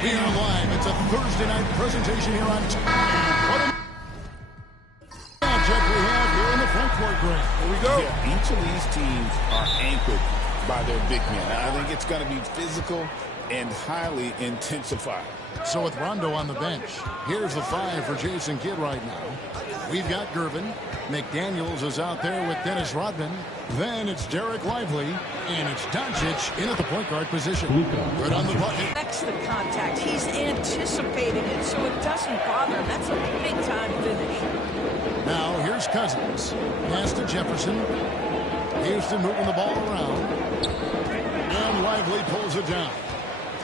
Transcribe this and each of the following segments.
We are live. It's a Thursday night presentation here on What a matchup we have here in the front court, Greg. Here we go. Yeah, each of these teams are anchored by their big men. I think it's going to be physical and highly intensified. So with Rondo on the bench, here's the five for Jason Kidd right now. We've got Gervin. McDaniels is out there with Dennis Rodman. Then it's Derek Lively. And it's Doncic in at the point guard position. Right on the bucket. That's the contact. He's anticipating it, so it doesn't bother him. That's a big-time finish. Now here's Cousins. Pass to Jefferson. Houston moving the ball around. And Lively pulls it down.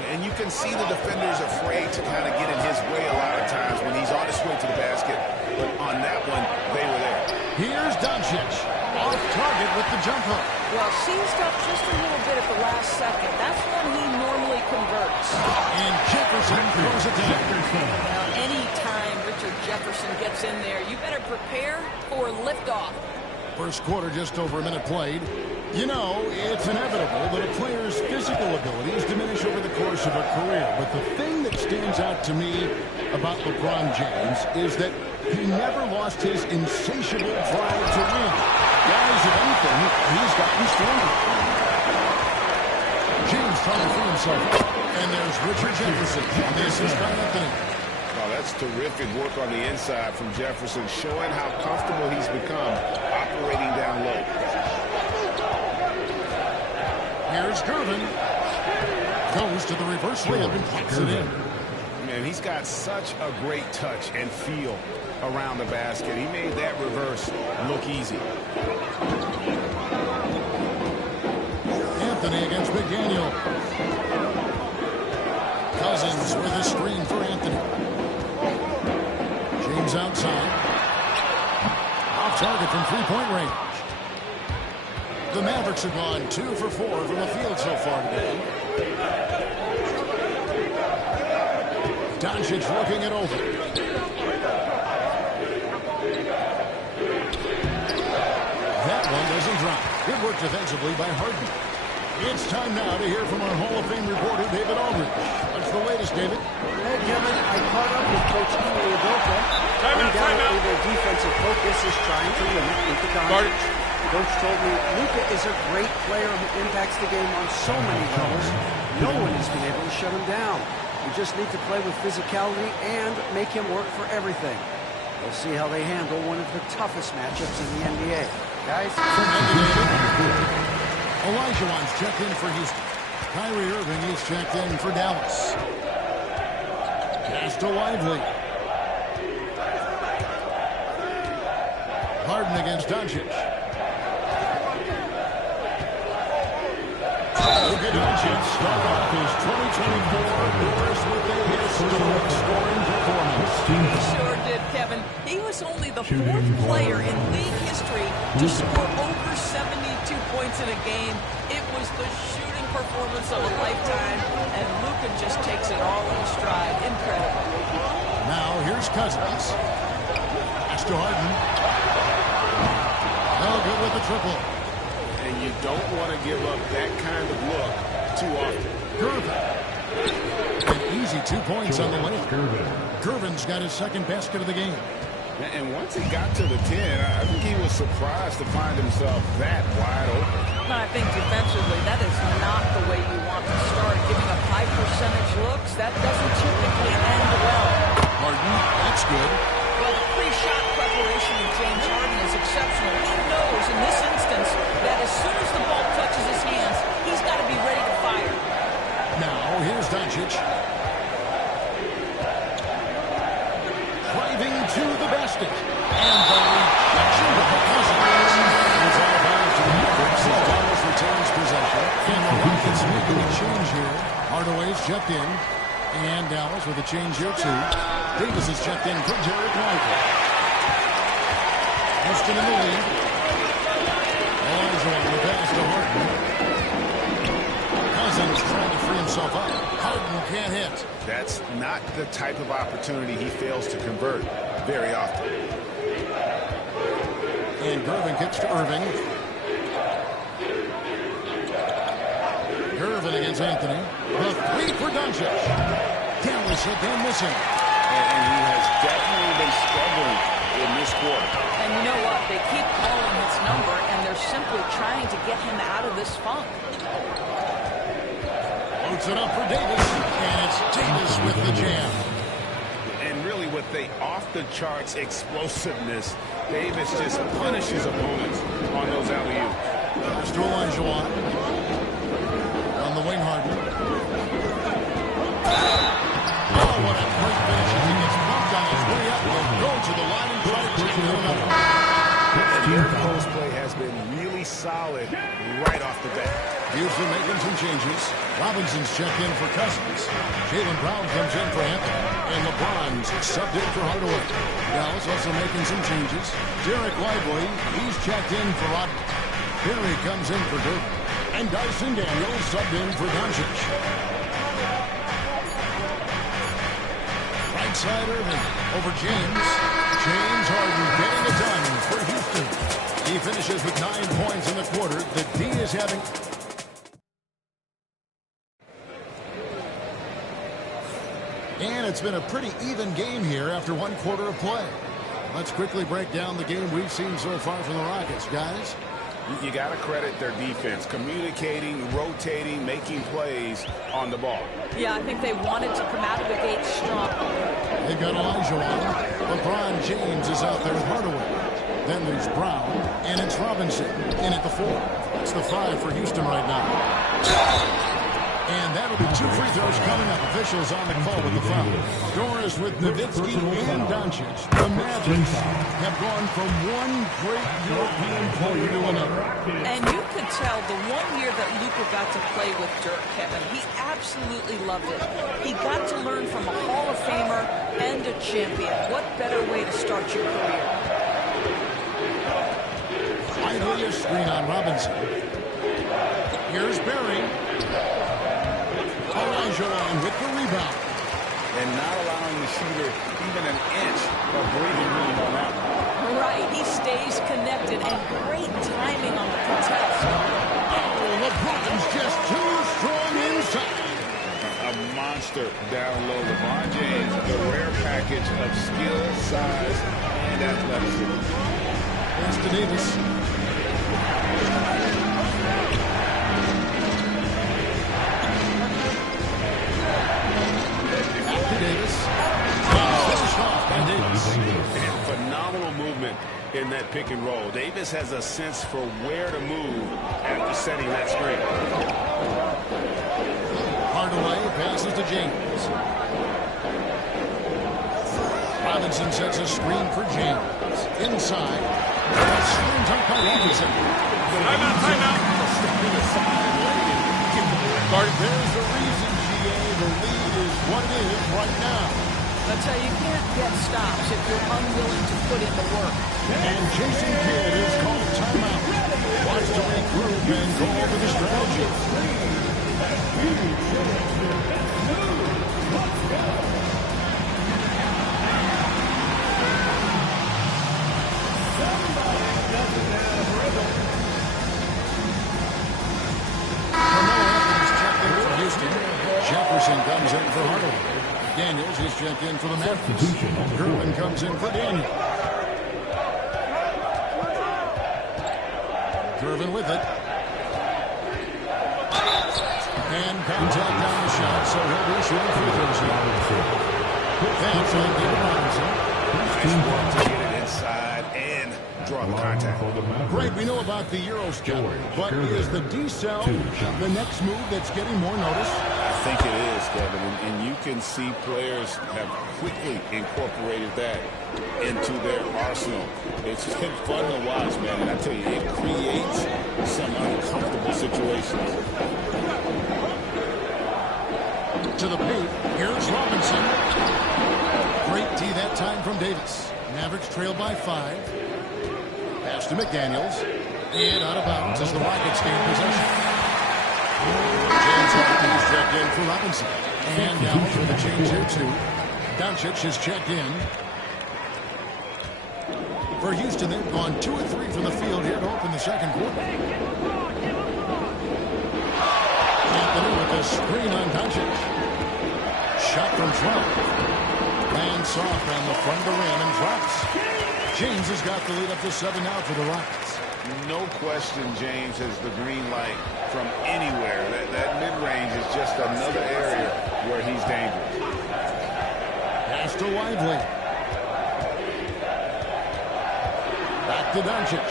And you can see the defenders afraid to kind of get in his way a lot of times when he's on his way to the basket. But on that one, they were there. Here's Doncic. Off target with the jump hook. Well, seized up just a little bit at the last second. That's when he normally converts. And Jefferson throws it down. Well, anytime Richard Jefferson gets in there, you better prepare for liftoff. First quarter, just over a minute played. You know, it's inevitable that a player's physical abilities diminish over the course of a career. But the thing that stands out to me about LeBron James is that he never lost his insatiable drive to win. Guys, if anything, he's gotten stronger. James trying to free himself. And there's Richard Jefferson on the assist by Anthony. Oh, that's terrific work on the inside from Jefferson, showing how comfortable he's become operating down low. Here's Gervin. Goes to the reverse layup and puts it in. Man, he's got such a great touch and feel around the basket. He made that reverse look easy. Anthony against McDaniel. Cousins with a screen for Anthony. James outside. Off target from three-point range. The Mavericks have gone 2 for 4 from the field so far today. Doncic looking it over. That one doesn't drop. Good work defensively by Harden. It's time now to hear from our Hall of Fame reporter, David Aldridge. What's the latest, David? Hey, Kevin, I caught up with Coach Ime Udoka. Undoubtedly, their defensive focus is trying to limit Luka Doncic. Coach told me Luka is a great player who impacts the game on so many levels. No one has been able to shut him down. We just need to play with physicality and make him work for everything. We'll see how they handle one of the toughest matchups in the NBA. Guys? Elijah Wan's checked in for Houston. Kyrie Irving is checked in for Dallas. Pass to Lively. Harden against Doncic. Luka Doncic start off his 2024 Doors with a historic scoring performance. He sure did, Kevin. He was only the 4th player in league history to score over 72 points in a game. It was the shooting performance of a lifetime, and Luka just takes it all in stride. Incredible. Now here's Cousins. Pass to Harden. No good with the triple. And you don't want to give up that kind of look too often. Gervin. An easy 2 points on the layup. Gervin's got his second basket of the game. And once he got to the 10, I think he was surprised to find himself that wide open. I think defensively, that is not the way you want to start. Giving up high percentage looks, that doesn't typically end well. Harden, that's good. Well, the pre-shot preparation of James Harden is exceptional. He knows in this instance that as soon as the ball touches his hands, he's got to be ready to fire. Now, here's Doncic. Driving to the basket. And the rejection of the Cousins. It's out of bounds to the Mavericks as Dallas retains possession. And the Rockets making a change here. Hardaway's checked in. And Dallas with a change here, too. Davis is checked in for Derek Lively. Houston in the lead. Elijah on the pass to Harden. Cousins trying to free himself up. Harden can't hit. That's not the type of opportunity he fails to convert very often. And Gervin kicks to Irving. Gervin against Anthony. The three for Doncic. Davis again missing. And he has definitely been struggling in this quarter. And you know what? They keep calling his number, and they're simply trying to get him out of this funk. Loads it up for Davis, and it's Davis with the jam. And really with the off-the-charts explosiveness, Davis just punishes opponents on those alley-oops. There's to Olajuwon. On the wing, Harden. Oh, what a great finish as he gets bumped on his way up. He'll go to the line and try to chip in another. And their post play has been really solid right off the bat. Houston making some changes. Robinson's checked in for Cousins. Jaylen Brown comes in for Anthony. And LeBron's subbed in for Hardaway. Dallas also making some changes. Derek Lively, he's checked in for Rodman. Perry comes in for Dirk. And Dyson Daniels subbed in for Doncic. Right side Irving over James. James Harden getting it done for Houston. He finishes with 9 points in the quarter. The D is having... And it's been a pretty even game here after one quarter of play. Let's quickly break down the game we've seen so far from the Rockets, guys. You got to credit their defense, communicating, rotating, making plays on the ball. Yeah, I think they wanted to come out of the gate strong. They've got Olajuwon. LeBron James is out there with Hardaway. Then there's Brown, and it's Robinson in at the 4. It's the 5 for Houston right now. And that'll be 2 free throws coming up. Officials on the call with the foul. Doris with Nowitzki and Doncic. The Mavericks have gone from one great European player to another. And you could tell the one year that Luka got to play with Dirk, Kevin, he absolutely loved it. He got to learn from a Hall of Famer and a champion. What better way to start your career? Finally a screen on Robinson. Here's Barry. Olajuwon with the rebound. And not allowing the shooter even an inch of breathing room on that one. Right, he stays connected, and great timing on the contest. Oh, LeBron's just too strong inside. A monster down low. LeBron James, the rare package of skill, size, and athleticism. Pass to Davis. Davis. Finished off by Davis. And phenomenal movement in that pick and roll. Davis has a sense for where to move after setting that screen. Hardaway passes to James. Robinson sets a screen for James. Inside. Screen tucked by Robinson. Timeout. There's the reason, GA. The lead is what it is right now. That's how you can't get stops if you're unwilling to put in the work. And Jason Kidd is called timeout. Wants to regroup and go over the strategy. Jefferson comes in for Hardaway. Daniels is checked in for the Mavericks. Gervin comes in for Daniel. Gervin with it. And contact on the shot, so he'll be shooting free throws here. That's on David Robinson. Nice one to get it inside and draw the contact. Great, we know about the Eurostep, but is the decel the next move that's getting more notice? I think it is, Kevin, and you can see players have quickly incorporated that into their arsenal. It's been fun to watch, man, and I tell you, it creates some uncomfortable situations. To the paint, here's Robinson. Great D that time from Davis. Mavericks trail by 5. Pass to McDaniels. And out of bounds as the Rockets gain possession. James Harden is checked in for Robinson. And now for the change here, too. Doncic is checked in. For Houston, they've gone 2 of 3 from the field here to open the second quarter. Anthony with a screen on Doncic. shot from 12. Lands soft on the front of the rim and drops. James has got the lead up to 7 now for the Rockets. No question James has the green light from anywhere. That mid-range is just another area where he's dangerous. Pass to Lively. Back to Doncic.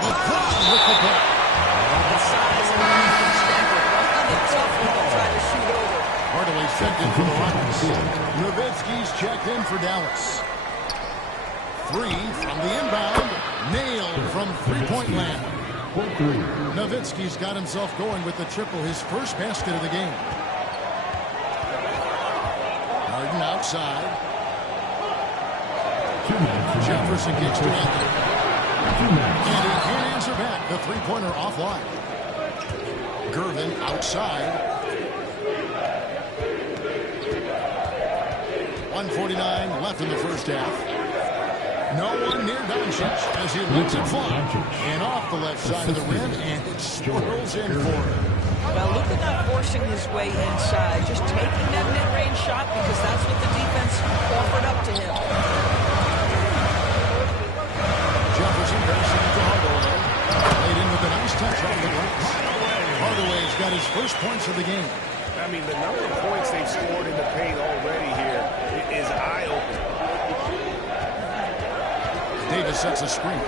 LeBron with the block. The size and length can stand it. Nothing is tough when they try to shoot over. Hardaway checked in for the Rockets. Nowitzki's checked in for Dallas. 3 from the inbound. Nailed from three-point land. Nowitzki's got himself going with the triple, his first basket of the game. Harden outside. Jefferson gets to Anthony. And he can't answer back. The three-pointer offline. Gervin outside. 1:49 left in the first half. No one near Doncic as he lets it fly. And off the left side of the rim, and it swirls in for him. Well, Luka not forcing his way inside, just taking that mid-range shot because that's what the defense offered up to him. Jefferson passing to Hardaway. Laid in with a nice touch off the glass. Hardaway's got his first points of the game. I mean, the number of points they've scored in the paint already here is eye-opening. Davis sets a screen.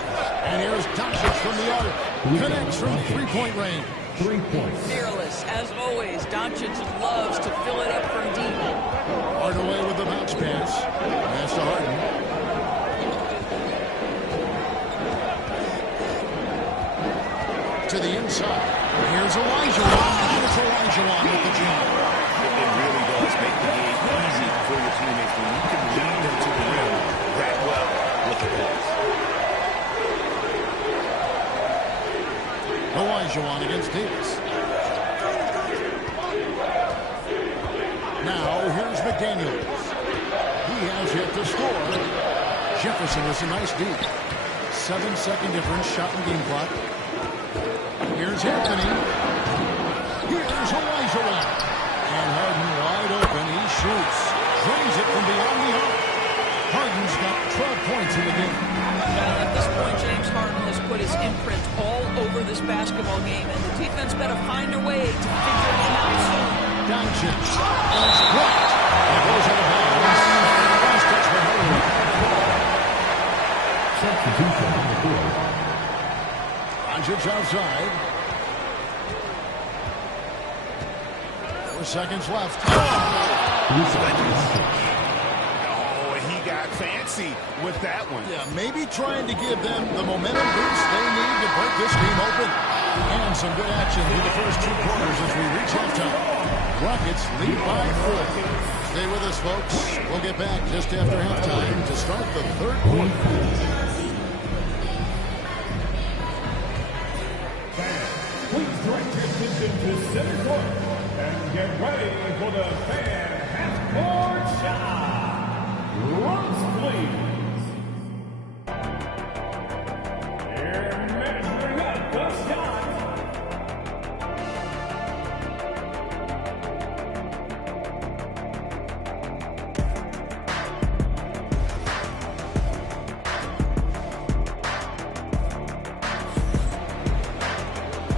And here's Doncic from the arc. Connects from three-point range. 3 points. Fearless, as always. Doncic loves to fill it up from deep. Hardaway with the bounce pass. Pass to Harden. To the inside. Here's Olajuwon. And it's Olajuwon with the jam. It really does make the game easy for your teammates when you can lead them to the rim that well with the pass. Olajuwon against Davis. Now here's McDaniels. He has yet to score. Jefferson with a nice D. 7-second difference, shot and game clock. Here's Anthony. Here's Olajuwon. And Harden wide open. He shoots. Drains it from beyond the arc. Harden's got 12 points in the game. Well, at this point, James Harden has put his imprint all over this basketball game, and the defense better find a way to figure him out soon. Doncic. And it's blocked. And goes out of bounds. Last touch for Harden. Substitution on the field. Doncic outside. 4 seconds left. He got fancy with that one. Yeah, maybe trying to give them the momentum boost they need to break this game open. And some good action through the first 2 quarters as we reach halftime. Rockets lead by 4. Stay with us, folks. We'll get back just after halftime to start the third quarter. Please direct your attention to center court and get ready for the fan half-court shot. Runs, please. Here measuring up the shot.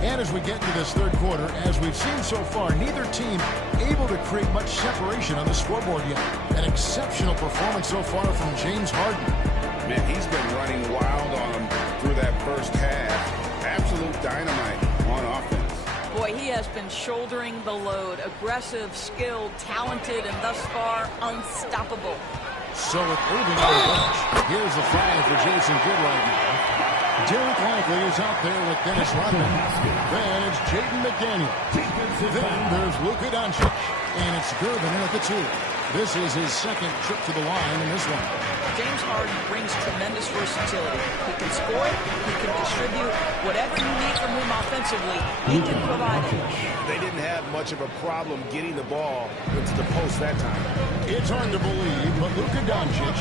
And as we get into this third quarter, as we've seen so far, neither team able to create much separation on the scoreboard yet. An exceptional performance so far from James Harden. Man, he's been running wild on them through that first half. Absolute dynamite on offense. Boy, he has been shouldering the load. Aggressive, skilled, talented, and thus far, unstoppable. So with Irving on the bench, here's the foul for Jason Kidd right now. Derek Lively is out there with Dennis Rodman. Then it's Jaden McDaniel. Then there's Luka Doncic. And it's Gervin in at the 2. This is his second trip to the line in this one. James Harden brings tremendous versatility. He can score it, he can distribute. Whatever you need from him offensively, he can provide it. They didn't have much of a problem getting the ball into the post that time. It's hard to believe, but Luka Doncic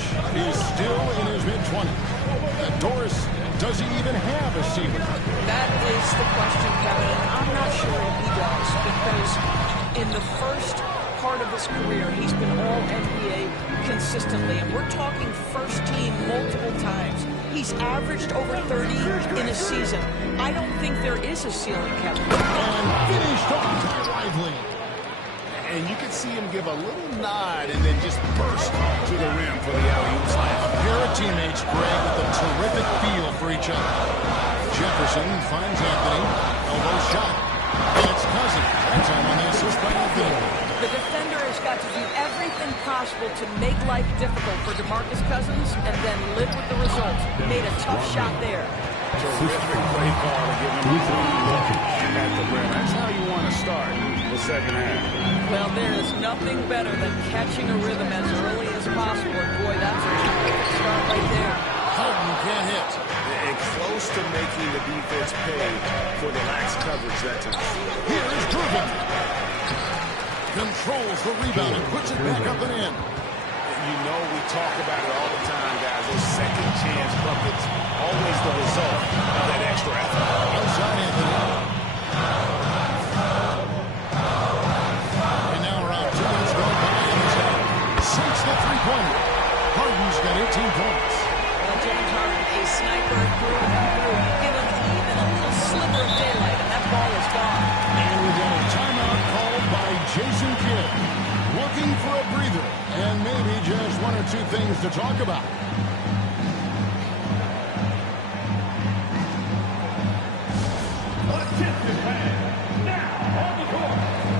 is still in his mid-20s. Doris, does he even have a ceiling? That is the question, Kevin. I'm not sure he does, because in the first part of his career, he's been all-NBA consistently, and we're talking first team multiple times. He's averaged over 30 in a season. I don't think there is a ceiling, Kevin. And finished off by Lively. And you can see him give a little nod and then just burst to the rim for the alley-oop slam. A pair of teammates, Greg, with a terrific feel for each other. Jefferson finds Anthony. Elbow shot. And it's Cousins. That time on the assist by Anthony. The defender has got to do everything possible to make life difficult for DeMarcus Cousins and then live with the results. Made a tough shot there. Terrific play call to give him a look at the rim. That's how you want to start the second half. Well, there is nothing better than catching a rhythm as early as possible. And boy, that's a terrific start right there. Harden can't hit. And close to making the defense pay for the lax coverage that time. Here's Gruden. Controls the rebound and puts it back up and in. You know we talk about it all the time, guys. Those second chance buckets, always the result of that extra effort. Outside Anthony. And now around 2 minutes gone by in the second. Sinks the three-pointer. Harden's got 18 points. Well, James Harden, a sniper through and through. You give him even a little sliver of daylight, and that ball is gone. And we got a timeout called by Jason Kidd. Looking for a breather, and maybe just one or two things to talk about. Attention fans, now on the court,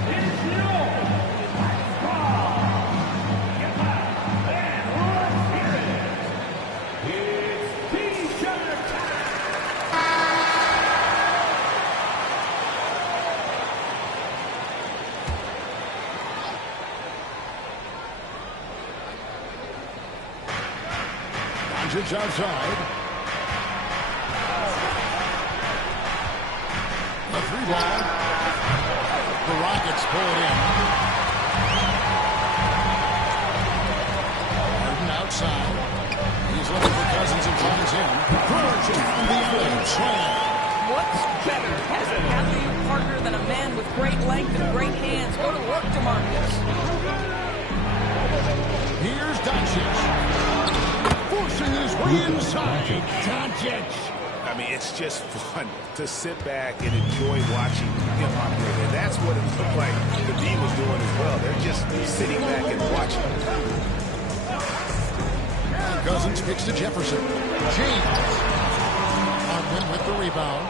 it's your get loud and let's hear it. It's T-shirt time. Doncic outside. The three ball. The Rockets pull it in. Harden outside. He's looking for Cousins and finds him. Curge down the alley-oop slam. What's better as an alley-oop partner than a man with great length and great hands? Go to work, DeMarcus. Here's Doncic. Forcing his way inside. Doncic. I mean, it's just fun to sit back and enjoy watching him operate. And that's what it looked like the D was doing as well. They're just sitting back and watching. Cousins kicks to Jefferson. James. Harden with the rebound.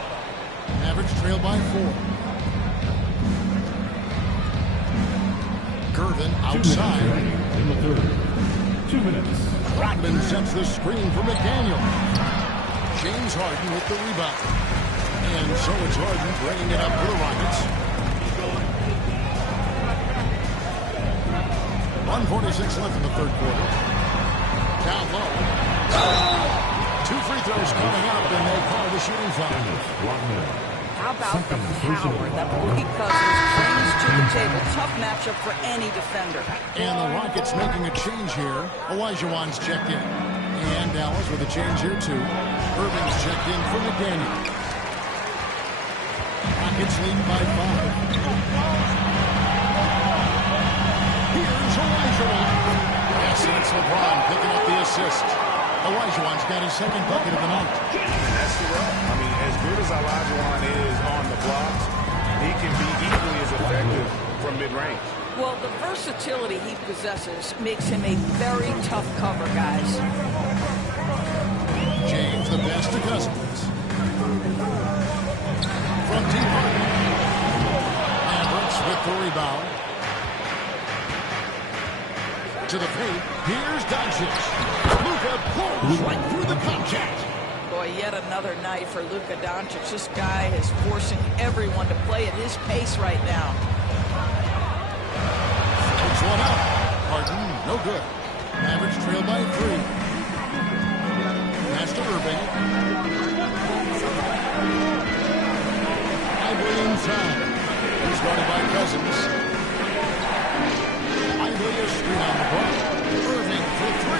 Mavericks trail by 4. Gervin outside. In the third. 2 minutes. Rodman sets the screen for McDaniel. James Harden with the rebound. And so it's Harden bringing it up for the Rockets. 1:46 left in the third quarter. Down low. 2 free throws coming up, and they call the shooting foul. 1 minute. How about the power that Boogie Cousins brings to the table? Tough matchup for any defender. And the Rockets making a change here. Olajuwon's checked in. And Dallas with a change here, too. Irving's checked in for McDaniel. Rockets lead by 5. Here's Olajuwon. Yes, and it's LeBron picking up the assist. Olajuwon's got his second bucket of the night. And that's the rub. I mean, as good as Olajuwon is on the blocks, he can be equally as effective from mid-range. Well, the versatility he possesses makes him a very tough cover, guys. James, the best to Cousins. From deep Harden. Mavericks with the rebound. To the paint. Here's Doncic. Luka pulls right through the contact. Boy, yet another night for Luka Doncic. This guy is forcing everyone to play at his pace right now. Takes one out. Harden, no good. Mavericks trail by 3. Pass to Irving. Lively inside. He's guarded by Cousins. Lively a screen on the block. Irving for 3.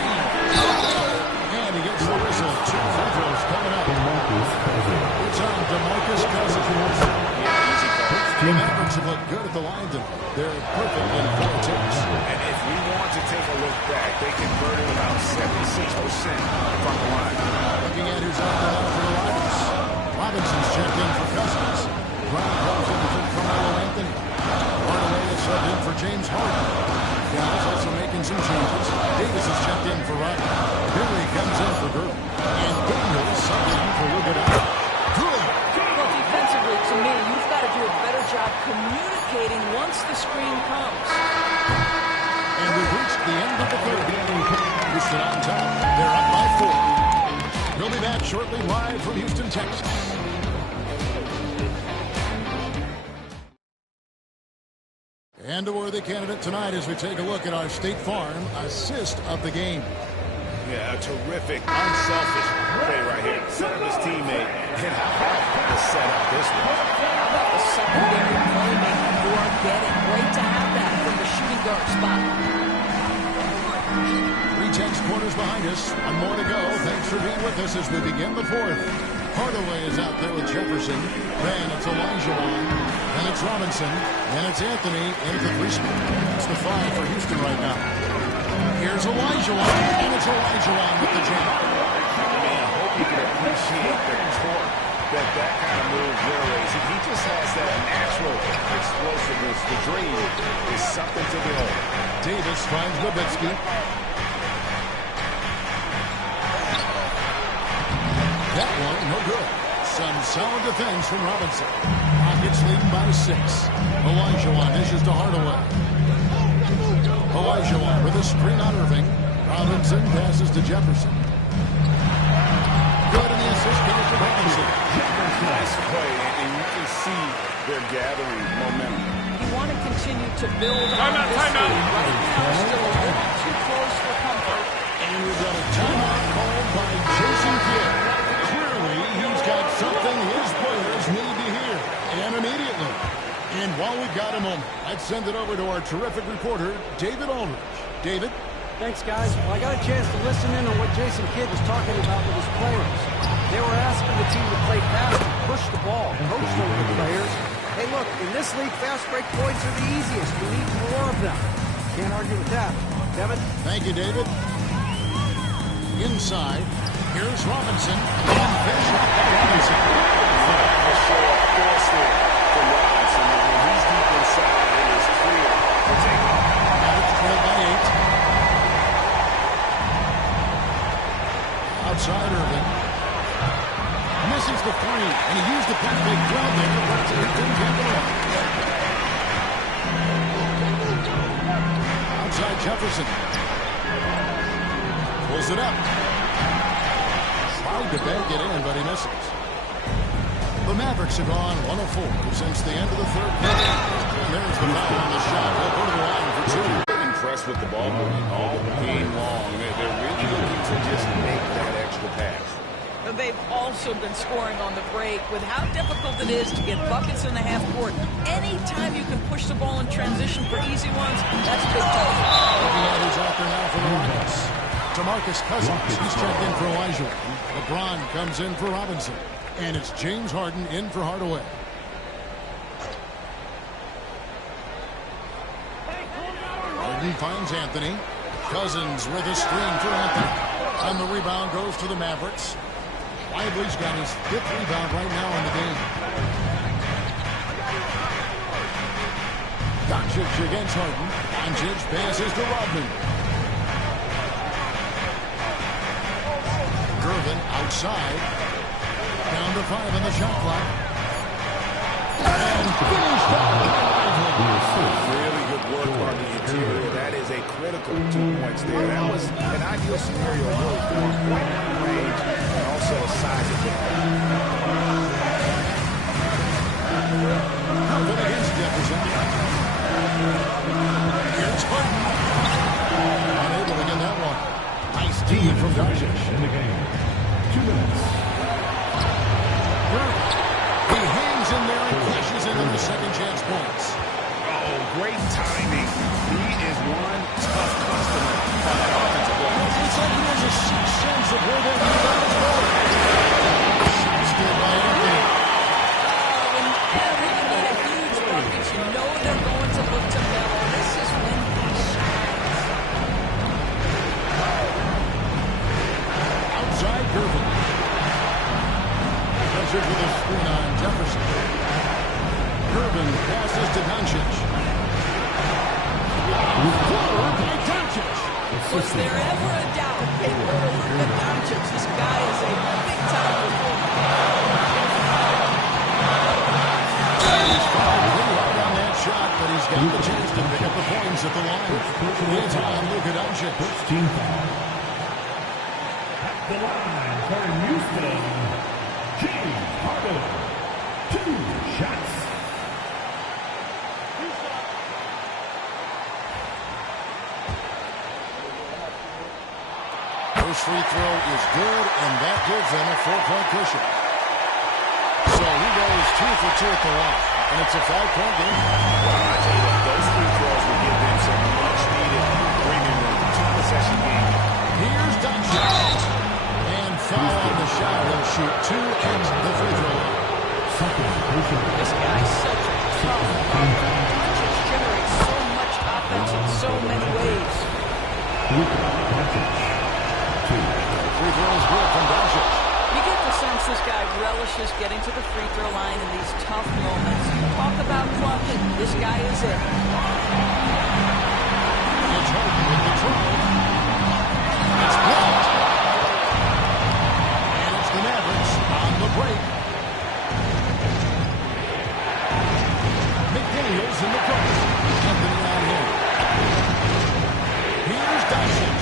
And he gets the whistle. 2 free throws coming up. DeMarcus Cousins. It's on DeMarcus Cousins. Yeah, easy call. The Mavericks have looked good at with the line tonight. They're perfect in 4 attempts. And if we want to take a look back, they converted about 76% from the line. Looking at who's out there now for the Riders. Robinson's checked in for Cousins. Brown comes in for Carmelo Anthony. Hardaway is subbed in for James Harden. Dallas also making some changes. Davis is checked in for Rodney. Henry comes in for Gerber. And Daniel is subbed in for Iguodala. Good. Well, defensively, to me, you've got to do a better job communicating once the screen comes. And we've reached the end of the third. Houston on top. They're up by 4. We'll be back shortly live from Houston, Texas. And a worthy candidate tonight as we take a look at our State Farm assist of the game. Yeah, a terrific, unselfish play right here. Set up his teammate. And how about to set up this one? How about the secondary playmaking you are getting? Great to have that from the shooting guard spot. 3 tenths quarters behind us. 1 more to go. Thanks for being with us as we begin the 4th. Hardaway is out there with Jefferson. Then it's Olajuwon. Then it's Robinson. Then it's Anthony into the 3 spot. It's the 5 for Houston right now. Here's Olajuwon. And it's Olajuwon with the jam. Man, I hope you can appreciate the torque that kind of move generates. He just has that natural explosiveness. The dream is something to behold. Davis finds Nowitzki. That one, no good. Some solid defense from Robinson. Rockets lead by 6. Olajuwon dishes to Hardaway. Olajuwon with a screen on Irving. Robinson passes to Jefferson. Good in the assist goes to Robinson. Nice play, and you can see they're gathering momentum. You want to continue to build on this lead. Right now, still a little too close for comfort. And we've got a timeout called by Jason Kidd. Clearly, he's got something his players need to hear, and immediately. And while we've got a moment, let's send it over to our terrific reporter, David Aldridge. David? Thanks, guys. Well, I got a chance to listen in on what Jason Kidd was talking about with his players. They were asking the team to play fast and push the ball, coach over the players. Hey, look, in this league, fast break points are the easiest. We need more of them. Can't argue with that. Kevin? Thank you, David. Inside, here's Robinson. And finish off by Robinson. A show of force there for Robinson. And when he's deep inside, it is clear to take off. It's trailed by 8. Outside Irving. Misses the 3, and he used the pump fake well there, but he didn't get it off. Outside Jefferson. Pulls it up. Tried to bank it in, but he misses. The Mavericks have gone 1 of 4 since the end of the third quarter. And there's the foul on the shot. They'll go to the line for 2. Impressed with the ball moving all game long. They're really looking to just make that extra pass. They've also been scoring on the break. With how difficult it is to get buckets in the half court, anytime you can push the ball in transition for easy ones, that's big time. Looking at who's out there now for the Rockets. DeMarcus Cousins, he's checked in for Elijah. LeBron comes in for Robinson. And it's James Harden in for Hardaway. Harden finds Anthony. Cousins with a screen for Anthony. And the rebound goes to the Mavericks. Lively's got his 5th rebound right now in the game. Doncic against Harden. Doncic passes to Rodman. Gervin outside. Down to 5 on the shot clock. And finished up. Really good work on the interior. That is a critical 2 points there. That was an ideal scenario really for point range and also a size advantage. Gervin against Jefferson. Here's Harden. Unable to get that one. Nice D from Doncic. In the game. 2 minutes. He hangs in there and cashes in on the second chance points. Oh, great timing. He is one tough customer on that offensive play. It's like he has a sixth sense of where that rebound is going. Shots good by Anthony. Whenever you need a huge bucket, you know they're going to look to Melo. This is when he shines. Outside Gervin. Pressure with a screen on Jefferson. Gervin passes to Doncic. Quarter by Doncic. Was there ever a doubt they would have looked at Doncic? This guy is a big-time performer. He's fouled pretty hard on that shot, but he's got the chance to pick up the points at the line. It's on Luka Doncic. Team foul. At the line for Houston, James Harden. 2 shots. First free throw is good, and that gives them a 4-point cushion. So he goes 2 for 2 at the line, and it's a 5-point game. Well, I tell you what, those free throws will give them some much-needed breathing room. 2-possession game. Here's Doncic. And foul on the shot. He'll shoot 2 at the free throw line. This guy's such a tough guy. Doncic generates so much offense in so many ways. Free throw is good from Doncic. You get the sense this guy relishes getting to the free throw line in these tough moments. You talk about clutching. This guy is it. It's Harden with the drive. It's blocked. And it's the Mavericks on the break. McDaniels in the post. Anthony on him. Here's Doncic.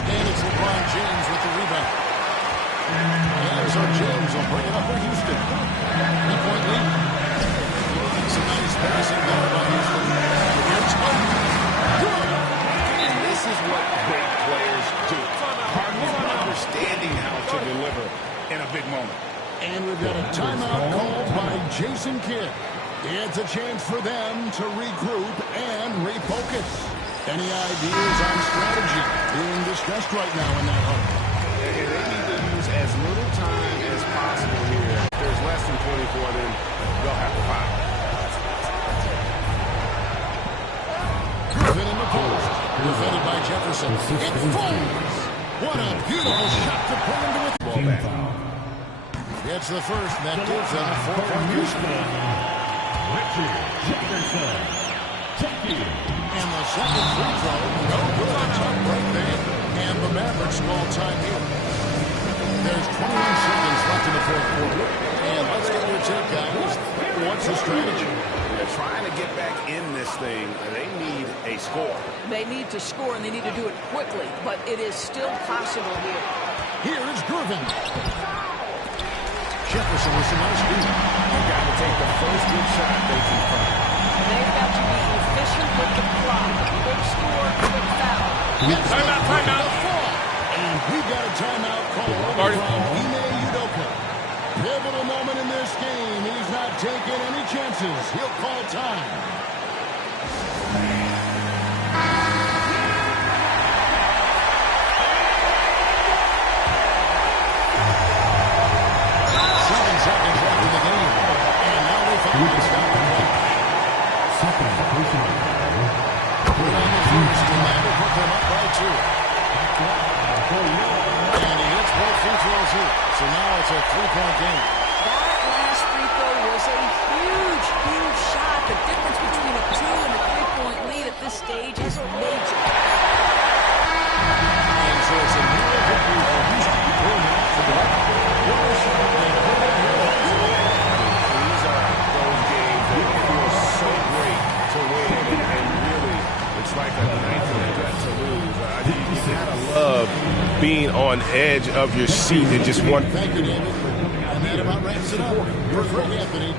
And it's LeBron James with the rebound. And so James will bring it up for Houston. 3-point lead. Some nice passing there by Houston. It's good. And this is what great players do. Harden's understanding how to deliver in a big moment. And we've got a timeout called by Jason Kidd. It's a chance for them to regroup and refocus. Any ideas on strategy being discussed right now in that home? They need to use as little time as possible here. If there's less than 24, then they'll have to foul. Griffin in the post. Defended by Jefferson. It falls. What a beautiful shot to put into it. Team foul. It's the first, and that gives them a 4-point cushion. Richard Jefferson. And the second free throw, no good. Top right there. And the Mavericks call time here. There's 21 seconds left in the fourth quarter. And let's get your take, guys. What's the strategy? They're trying to get back in this thing. They need a score. They need to score, and they need to do it quickly, but it is still possible here. Here's Gervin. Jefferson with some nice speed. They've got to take the first good shot they can find. They've got to be efficient with the clock. Quick score, quick foul. Timeout. And we've got a timeout call from Ime Udoka. Pivotal moment in this game. He's not taking any chances. He'll call time. 7 seconds left in the game. And now they finally stop the clock. Put on the first, and that will put them up by 2. And he hits both free throws here. So now it's a 3-point game. That last free throw was a huge, huge shot. The difference between a 2 and a 3-point lead at this stage is major. And so it's a narrow victory for Houston. Pulling it off the block. What a shot. They put it here. These are those games that feel so great to win, and really, it's like a night in the gut to lose. You gotta love being on edge of your seat and just want. Thank you, David. And that about wraps it up for Greg Anthony.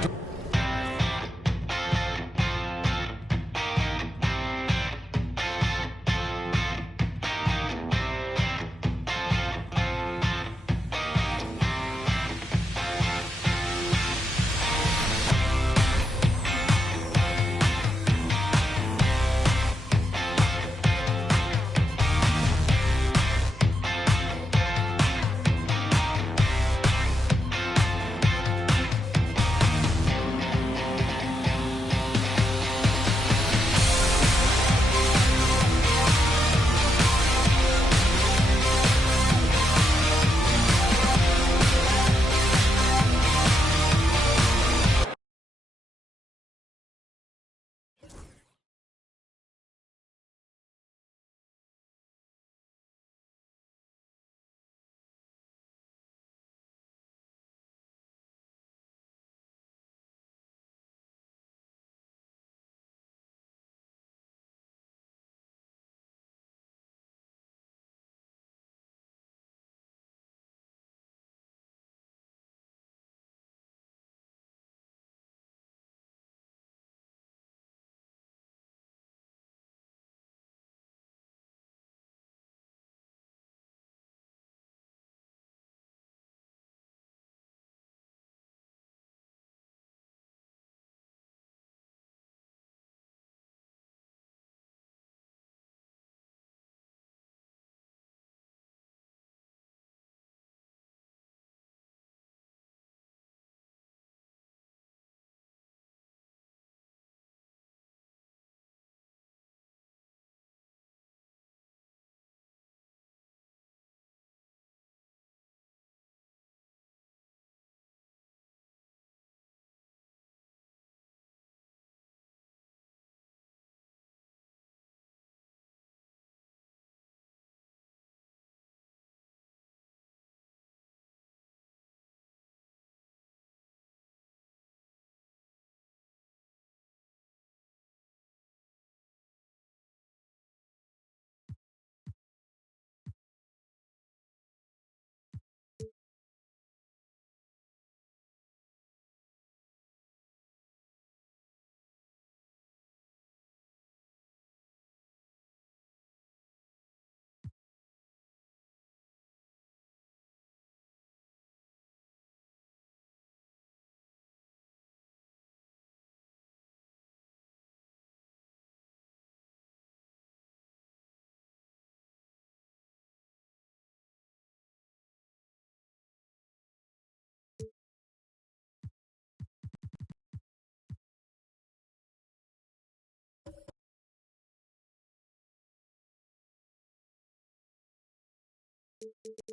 It's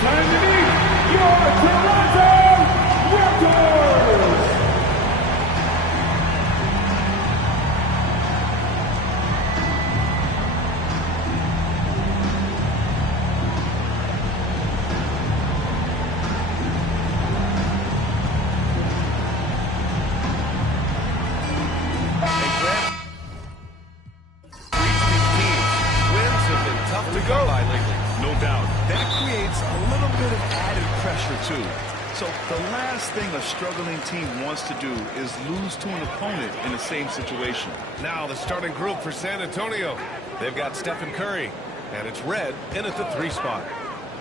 time to meet your Toronto Raptors! To go by lately. No doubt. That creates a little bit of added pressure, too. So the last thing a struggling team wants to do is lose to an opponent in the same situation. Now the starting group for San Antonio. They've got Stephen Curry, and it's Red in at the 3 spot.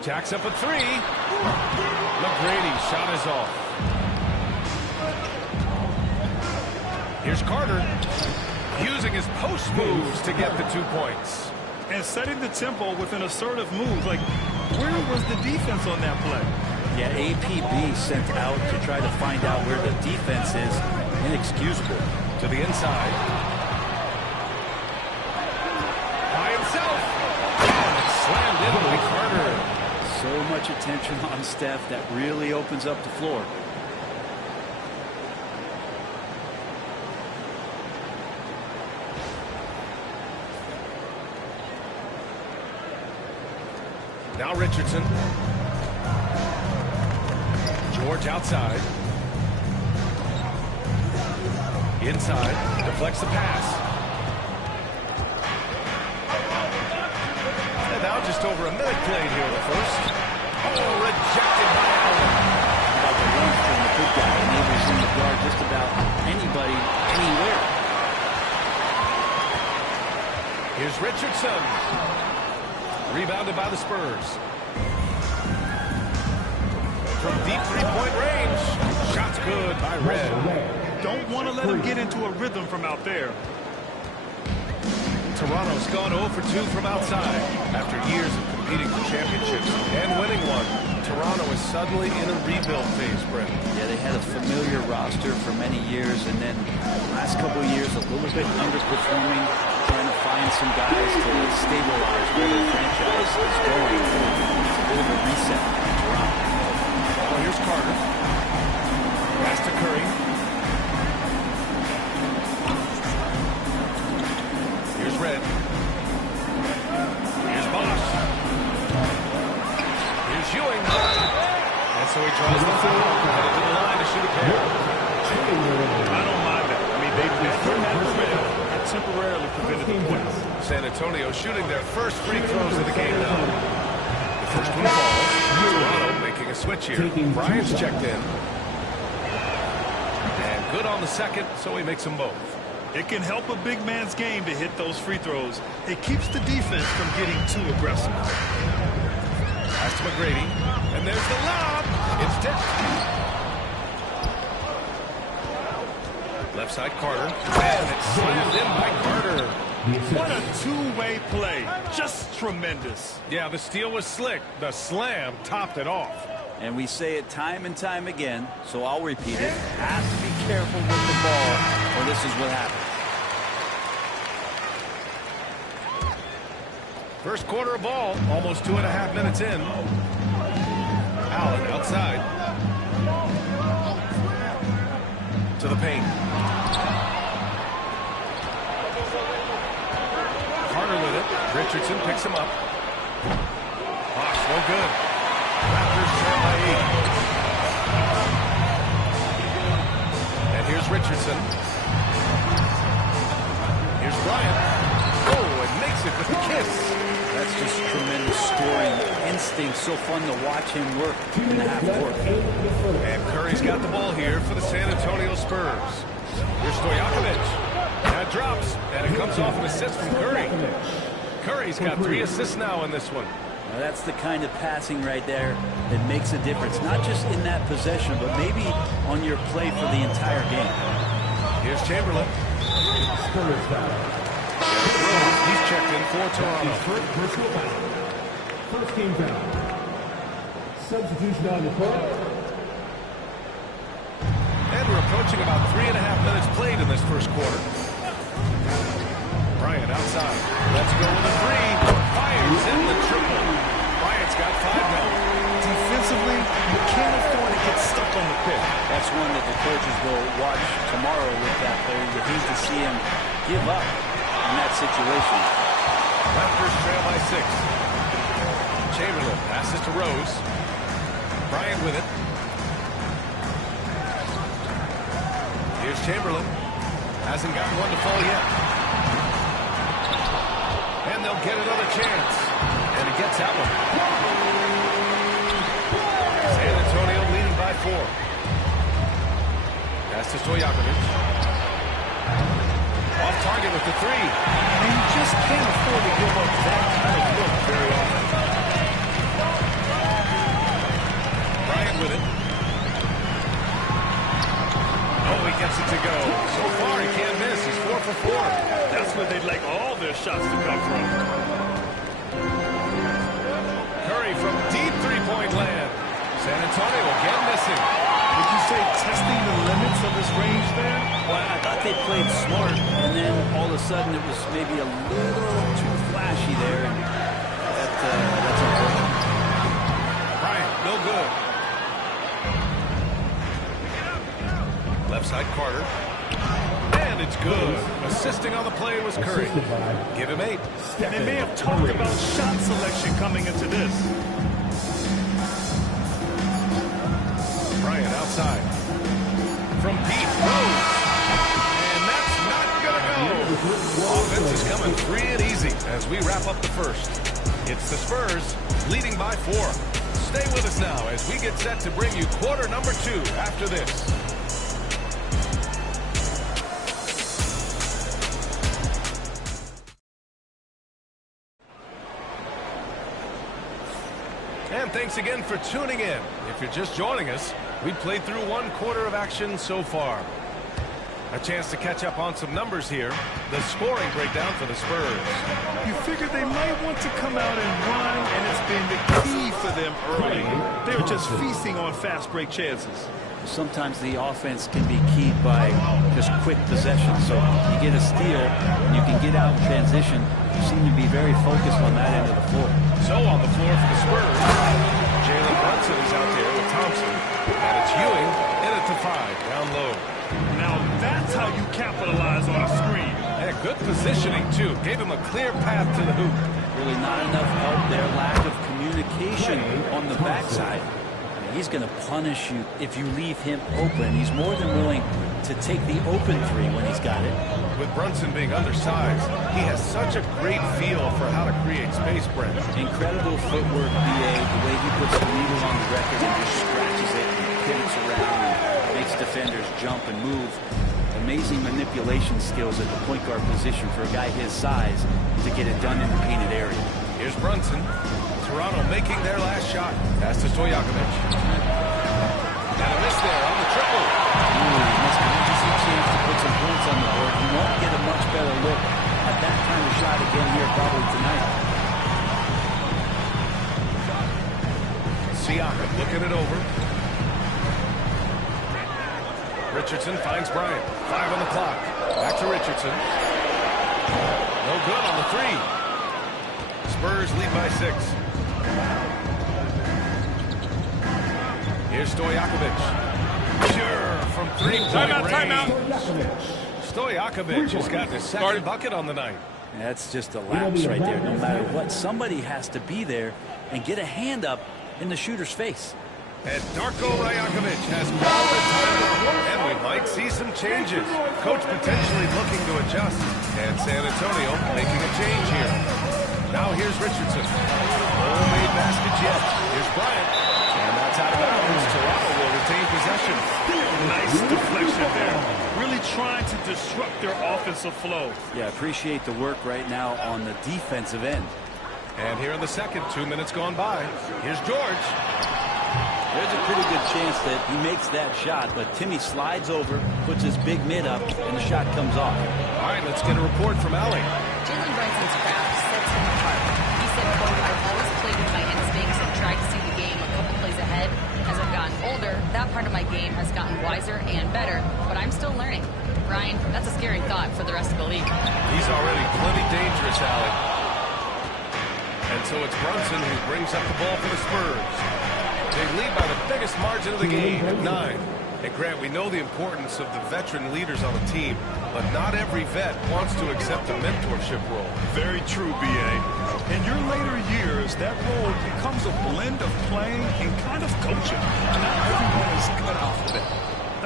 Jacks up a 3. McGrady shot is off. Here's Carter using his post moves to get the 2 points. And setting the tempo with an assertive move. Like, where was the defense on that play? Yeah, APB sent out to try to find out where the defense is. Inexcusable. To the inside. By himself. And it's slammed in by Carter. So much attention on Steph that really opens up the floor. Now Richardson. George outside. Inside. Deflects the pass. And now just over a minute played here in the first. Oh, rejected by Allen. About the length from the big guy enables him to guard just about anybody, anywhere. Here's Richardson. Rebounded by the Spurs. From deep three-point range. Shot's good by Red. Don't want to let him get into a rhythm from out there. Toronto's gone 0 for 2 from outside. After years of competing for championships and winning one, Toronto is suddenly in a rebuild phase, Brent. Yeah, they had a familiar roster for many years, and then last couple of years a little bit underperforming, trying to find some guys to stabilize where their franchise is going. It's a bit of a reset in Toronto. Well, here's Carter. Pass to Curry. Here's Red. Here's Bosch. Here's Ewing. And so he draws the foul. Headed to the line to shoot a pair. I don't mind that. I mean, they've been at the rim and temporarily prevented the points. San Antonio shooting their first free throws of the game now. The first one falls. Toronto making a switch here. Bryant's checked in. And good on the second, so he makes them both. It can help a big man's game to hit those free throws. It keeps the defense from getting too aggressive. Pass to McGrady. And there's the lob. It's tipped. Left side Carter. And it's slammed in by Carter. What a two-way play. Just tremendous. Yeah, the steal was slick. The slam topped it off. And we say it time and time again, so I'll repeat it. Have to be careful with the ball, or this is what happens. First quarter of ball, almost 2.5 minutes in. Allen outside. To the paint. Carter with it. Richardson picks him up. Bosch, no good. Raptors trail by 8. And here's Richardson. Here's Bryant. Oh, and makes it with a kiss. That's just tremendous scoring instinct. So fun to watch him work in the half court. And Curry's got the ball here for the San Antonio Spurs. Here's Stojakovic. That drops, and it comes off an assist from Curry. Curry's got 3 assists now in this one. Now that's the kind of passing right there that makes a difference, not just in that possession, but maybe on your play for the entire game. Here's Chamberlain. He's checked in for Toronto. First team foul. Substitution on the court. And we're approaching about 3.5 minutes played in this first quarter. Bryant outside. Let's go with a three. Fires in the triple. Bryant's got 5 now. Defensively, you can't afford to get stuck on the pick. That's one that the coaches will watch tomorrow with that player. You hate to see him give up in that situation. Raptors trail by 6. Chamberlain passes to Rose. Bryant with it. Here's Chamberlain. Hasn't gotten one to fall yet. And they'll get another chance. And he gets that one. San Antonio leading by 4. Pass to Stojakovic. Off target with the 3. And you just can't afford to give up that kind of look very often. Bryant with it. Oh, he gets it to go. So far, he can't miss. He's 4 for 4. That's where they'd like all their shots to come from. Curry from deep three-point land. San Antonio again missing. Would you say testing the limits of his range there? Well, I thought they played smart, and then all of a sudden it was maybe a little too flashy there. And that's unfortunate. Bryant, no good. Left side Carter. And it's good. Assisting on the play was Curry. Give him 8. And they may have talked about shot selection coming into this. Bryant outside. From deep, Rose. And that's not going to go. Offense is coming free and easy as we wrap up the first. It's the Spurs leading by 4. Stay with us now as we get set to bring you quarter number 2 after this. And thanks again for tuning in. If you're just joining us, we played through 1 quarter of action so far. A chance to catch up on some numbers here. The scoring breakdown for the Spurs. You figure they might want to come out and run, and it's been the key for them early. They're just feasting on fast break chances. Sometimes the offense can be keyed by just quick possession. So you get a steal, and you can get out in transition. You seem to be very focused on that end of the floor. So on the floor for the Spurs, Jalen Brunson is out there with Thompson. And it's Ewing in it to 5, down low. Now that's how you capitalize on a screen. And good positioning, too. Gave him a clear path to the hoop. Really not enough help there. Lack of communication on the backside. He's going to punish you if you leave him open. He's more than willing to take the open 3 when he's got it. With Brunson being undersized, he has such a great feel for how to create space, Brent. Incredible footwork, BA, the way he puts the needle on the record and just scratches it and pivots around and makes defenders jump and move. Amazing manipulation skills at the point guard position for a guy his size to get it done in the painted area. Here's Brunson. Toronto making their last shot. Pass to Stojakovic. Got a miss there on the triple. Missed an easy chance to put some points on the board. He won't get a much better look at that kind of shot again here probably tonight. Siakam looking it over. Richardson finds Bryant. 5 on the clock. Back to Richardson. No good on the 3. Spurs lead by 6. Here's Stojakovic. Sure, from 3-point range. Stojakovic has gotten his second bucket on the night. That's just a lapse right there. No matter what, somebody has to be there and get a hand up in the shooter's face. And Darko Rajakovic has called the timeout, and we might see some changes. Coach potentially looking to adjust, and San Antonio making a change here. Now here's Richardson. Homemade basket yet. Here's Bryant. And that's out of bounds. Toronto will retain possession. Nice deflection there. Really trying to disrupt their offensive flow. Yeah, appreciate the work right now on the defensive end. And here in the second, 2 minutes gone by. Here's George. There's a pretty good chance that he makes that shot, but Timmy slides over, puts his big mid up, and the shot comes off. All right, let's get a report from Allie. Jalen Brunson's craft sets him apart. He said, quote, "I've always played with my that part of my game has gotten wiser and better, but I'm still learning. Ryan, that's a scary thought for the rest of the league. He's already plenty dangerous, Allie. And so it's Brunson who brings up the ball for the Spurs. They lead by the biggest margin of the game at 9. And Grant, we know the importance of the veteran leaders on the team, but not every vet wants to accept a mentorship role. Very true, B.A. In your later years, that role becomes a blend of playing and kind of coaching. Not everyone is cut out for that.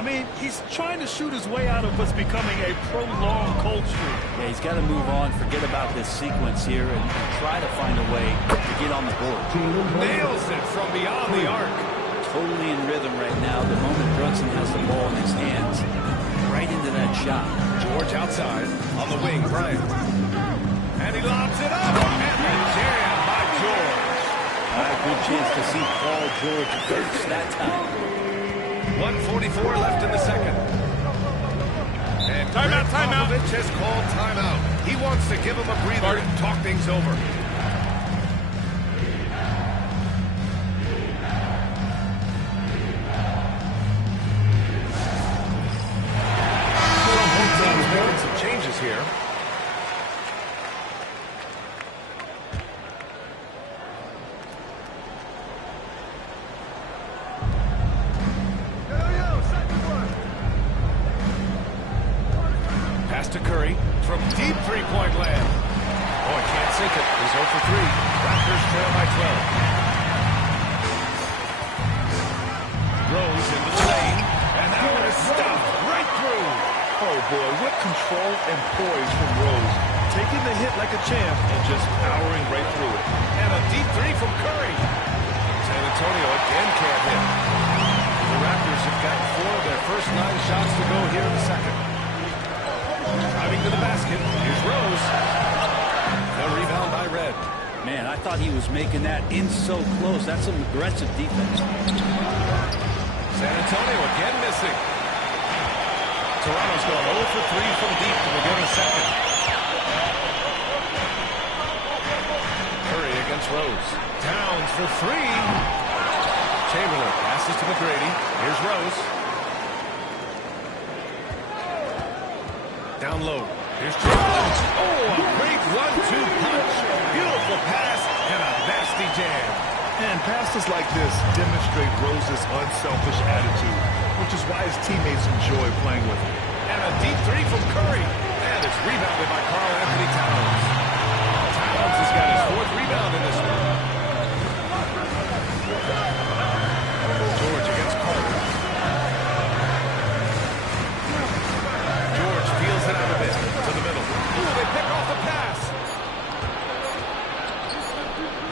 I mean, he's trying to shoot his way out of what's becoming a prolonged cold streak. Yeah, he's got to move on, forget about this sequence here, and try to find a way to get on the board. Nails it from beyond the arc. Totally in rhythm right now. The moment Brunson has the ball in his hands, right into that shot. George outside on the wing, Bryant. And he lobs it up. And the jam by George. A good chance to see Paul George first that time. 1:44 left in the second. And timeout. Popovich has called timeout. He wants to give him a breather and talk things over. Changes here. Pass to Curry from deep three-point land. Oh, he can't sink it. He's 0 for 3. Raptors trail by 12. Rose into the lane, and that one is stuffed right through. Oh, boy, what control and poise from Rose. Taking the hit like a champ and just powering right through it. And a deep three from Curry. San Antonio again can't hit. The Raptors have got 4 of their first 9 shots to go here in the second. Driving to the basket. Here's Rose. The rebound by Red. Man, I thought he was making that in so close. That's some aggressive defense. San Antonio again missing. Toronto's going 0 for 3 from deep to begin the second. Curry against Rose. Towns for 3. Chamberlain passes to McGrady. Here's Rose. Down low. Here's Chamberlain. Oh, a great 1-2 punch. Beautiful pass and a nasty jam. And passes like this demonstrate Rose's unselfish attitude, which is why his teammates enjoy playing with him. And a deep three from Curry. And it's rebounded by Karl Anthony Towns. Towns has got his 4th rebound in this one. George against Carter. George feels it out a bit to the middle. Ooh, they pick off the pass.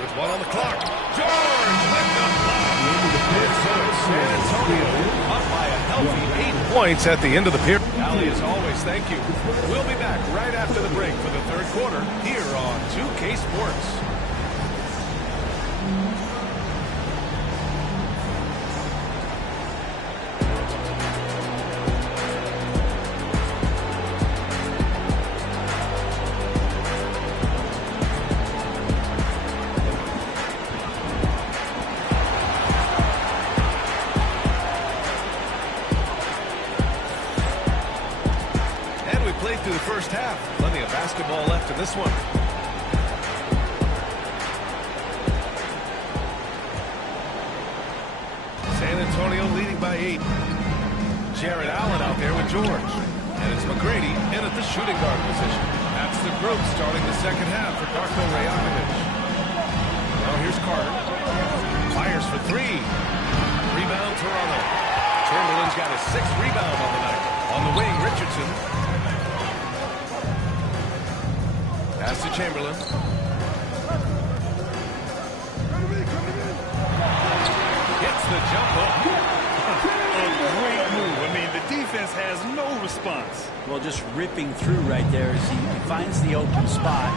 With 1 on the clock. George with the block. San Antonio up by a healthy 8 points at the end of the period. Allie, as always, thank you. We'll be back right after the break for the 3rd quarter here on 2K Sports. Through the first half. Plenty of basketball left in this one. San Antonio leading by 8. Jared Allen out there with George. And it's McGrady in at the shooting guard position. That's the group starting the second half for Darko Rajakovic. Now here's Carter. Fires for 3. Rebound Toronto. Chamberlain's got his 6th rebound on the night. On the wing, Richardson. Pass to Chamberlain. Hits the jump hook. A great move. I mean, the defense has no response. Well, just ripping through right there as he finds the open spot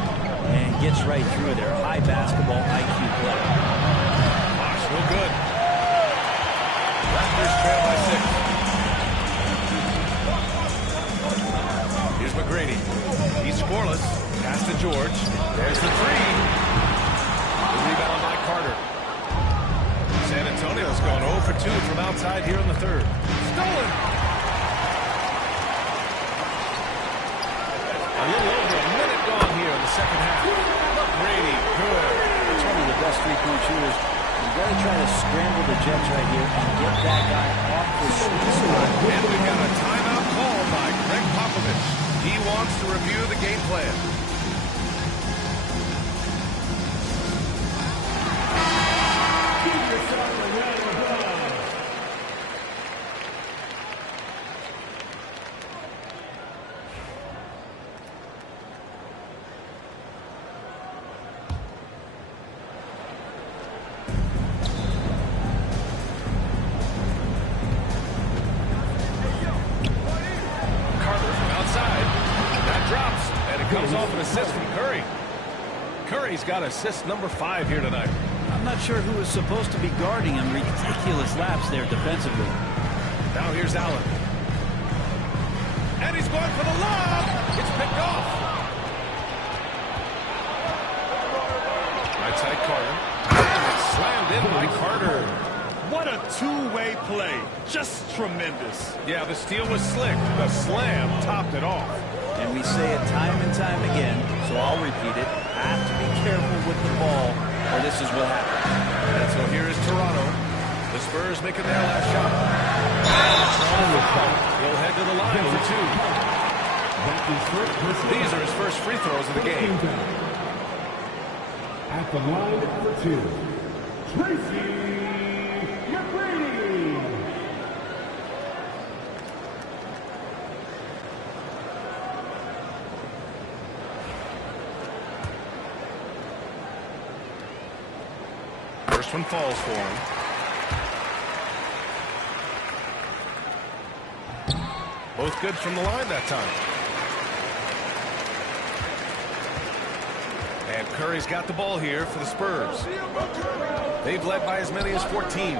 and gets right through there. High basketball IQ play. Bosh, no good. Raptors trail by 6. Here's McGrady. He's scoreless. Pass to George. There's the 3. The rebound by Carter. San Antonio's gone 0 for 2 from outside here in the third. Stolen. A little over a minute gone here in the second half. Brady, good. It's one of the best three-point shooters. You've got to try to scramble the Jets right here and get that guy off the sweet spot. And we've got a timeout call by Greg Popovich. He wants to review the game plan. Curry's got assist number 5 here tonight. I'm not sure who is supposed to be guarding him. Ridiculous laps there defensively. Now here's Allen. And he's going for the lob. It's picked off. Right side Carter. And it's slammed in by Carter. What a two-way play. Just tremendous. Yeah, the steal was slick. The slam topped it off. And we say it time and time again, so I'll repeat it. Have to be careful with the ball, or this is what happens. And so here is Toronto. The Spurs making their last shot. He'll head to the line for 2. These are his first free throws of the game. At the line for 2, Tracy McGrady. First one falls for him. Both good from the line that time. And Curry's got the ball here for the Spurs. They've led by as many as 14.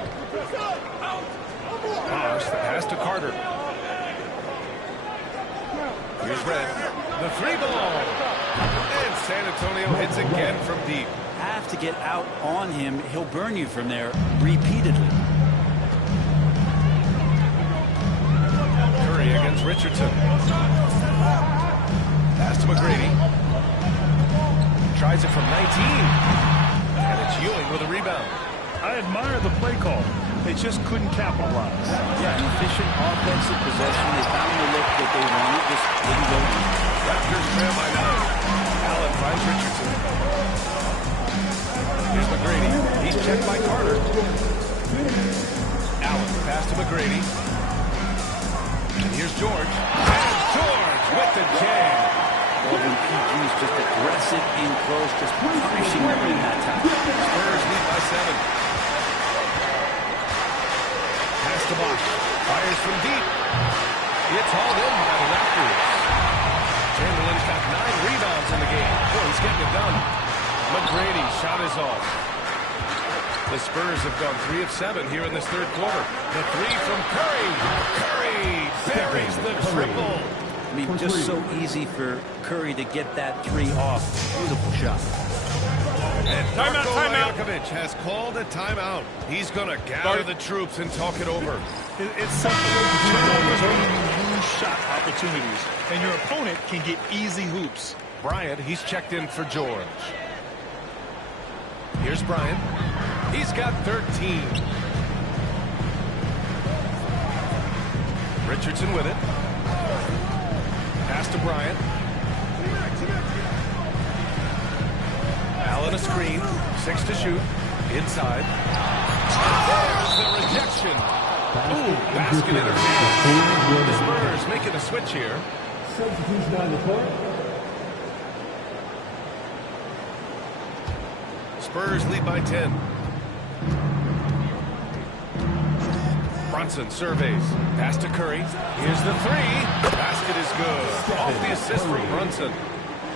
Bosh, the pass to Carter. Here's Red. The 3-ball. And San Antonio hits again from deep. Have to get out on him. He'll burn you from there repeatedly. Curry against Richardson. Pass to McGrady. Tries it from 19. And it's Ewing with a rebound. I admire the play call. They just couldn't capitalize. Yeah, an efficient offensive possession. They found the look that they wanted. Just didn't go in. Raptors trail by 9. Allen finds Richardson. Here's McGrady. He's checked by Carter. Allen pass to McGrady. And here's George. And George with the jam. Well, when PG's just aggressive in close, just punishing them in that time. Spurs lead by 7. Pass to Bosh. Fires from deep. It's hauled in by the Raptors. Chamberlain's got 9 rebounds in the game. Boy, he's getting it done. McGrady's shot is off. The Spurs have gone 3 of 7 here in this third quarter. The 3 from Curry. Curry buries the triple. I mean, just so easy for Curry to get that 3 off. Beautiful shot. And timeout. Has called a timeout. He's going to gather the troops and talk it over. It's something you lose shot opportunities, and your opponent can get easy hoops. Bryant, he's checked in for George. Here's Bryant. He's got 13. Richardson with it. Pass to Bryant. Allen a screen. 6 to shoot. Inside. There's the rejection. Ooh, basket interference. The Spurs making a switch here. Substitution on the court. Spurs lead by 10. Brunson surveys. Pass to Curry. Here's the 3. Basket is good. Off the assist from Brunson.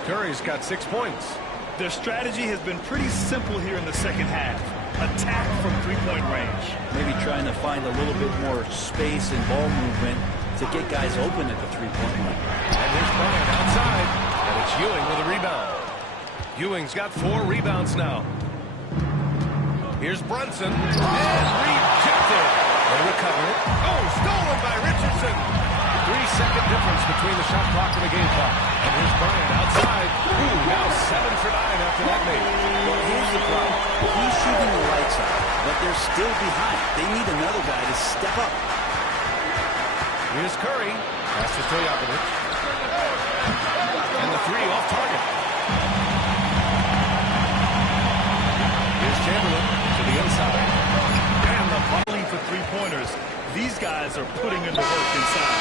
Curry's got 6 points. Their strategy has been pretty simple here in the second half. Attack from three-point range. Maybe trying to find a little bit more space and ball movement to get guys open at the three-point line. And here's Bryant outside. And it's Ewing with a rebound. Ewing's got 4 rebounds now. Here's Brunson. And rejected. recover it. Oh, stolen by Richardson. 3-second difference between the shot clock and the game clock. And here's Bryant outside. Ooh, now 7 for 9 after that made. Well, here's the problem. He's shooting the lights out, but they're still behind. They need another guy to step up. Here's Curry. Pass to Stojakovic. And the three off target. Here's Chamberlain to the inside. And the bowling for three-pointers. These guys are putting in the work inside.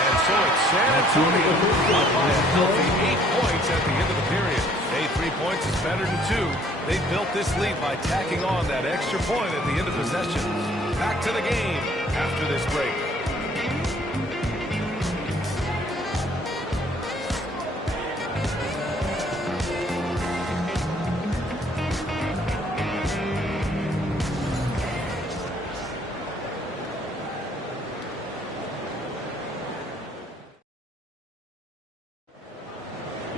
And so it's San Antonio up by a healthy 8 points at the end of the period. 3 points is better than 2. They built this lead by tacking on that extra point at the end of possession. Back to the game after this break.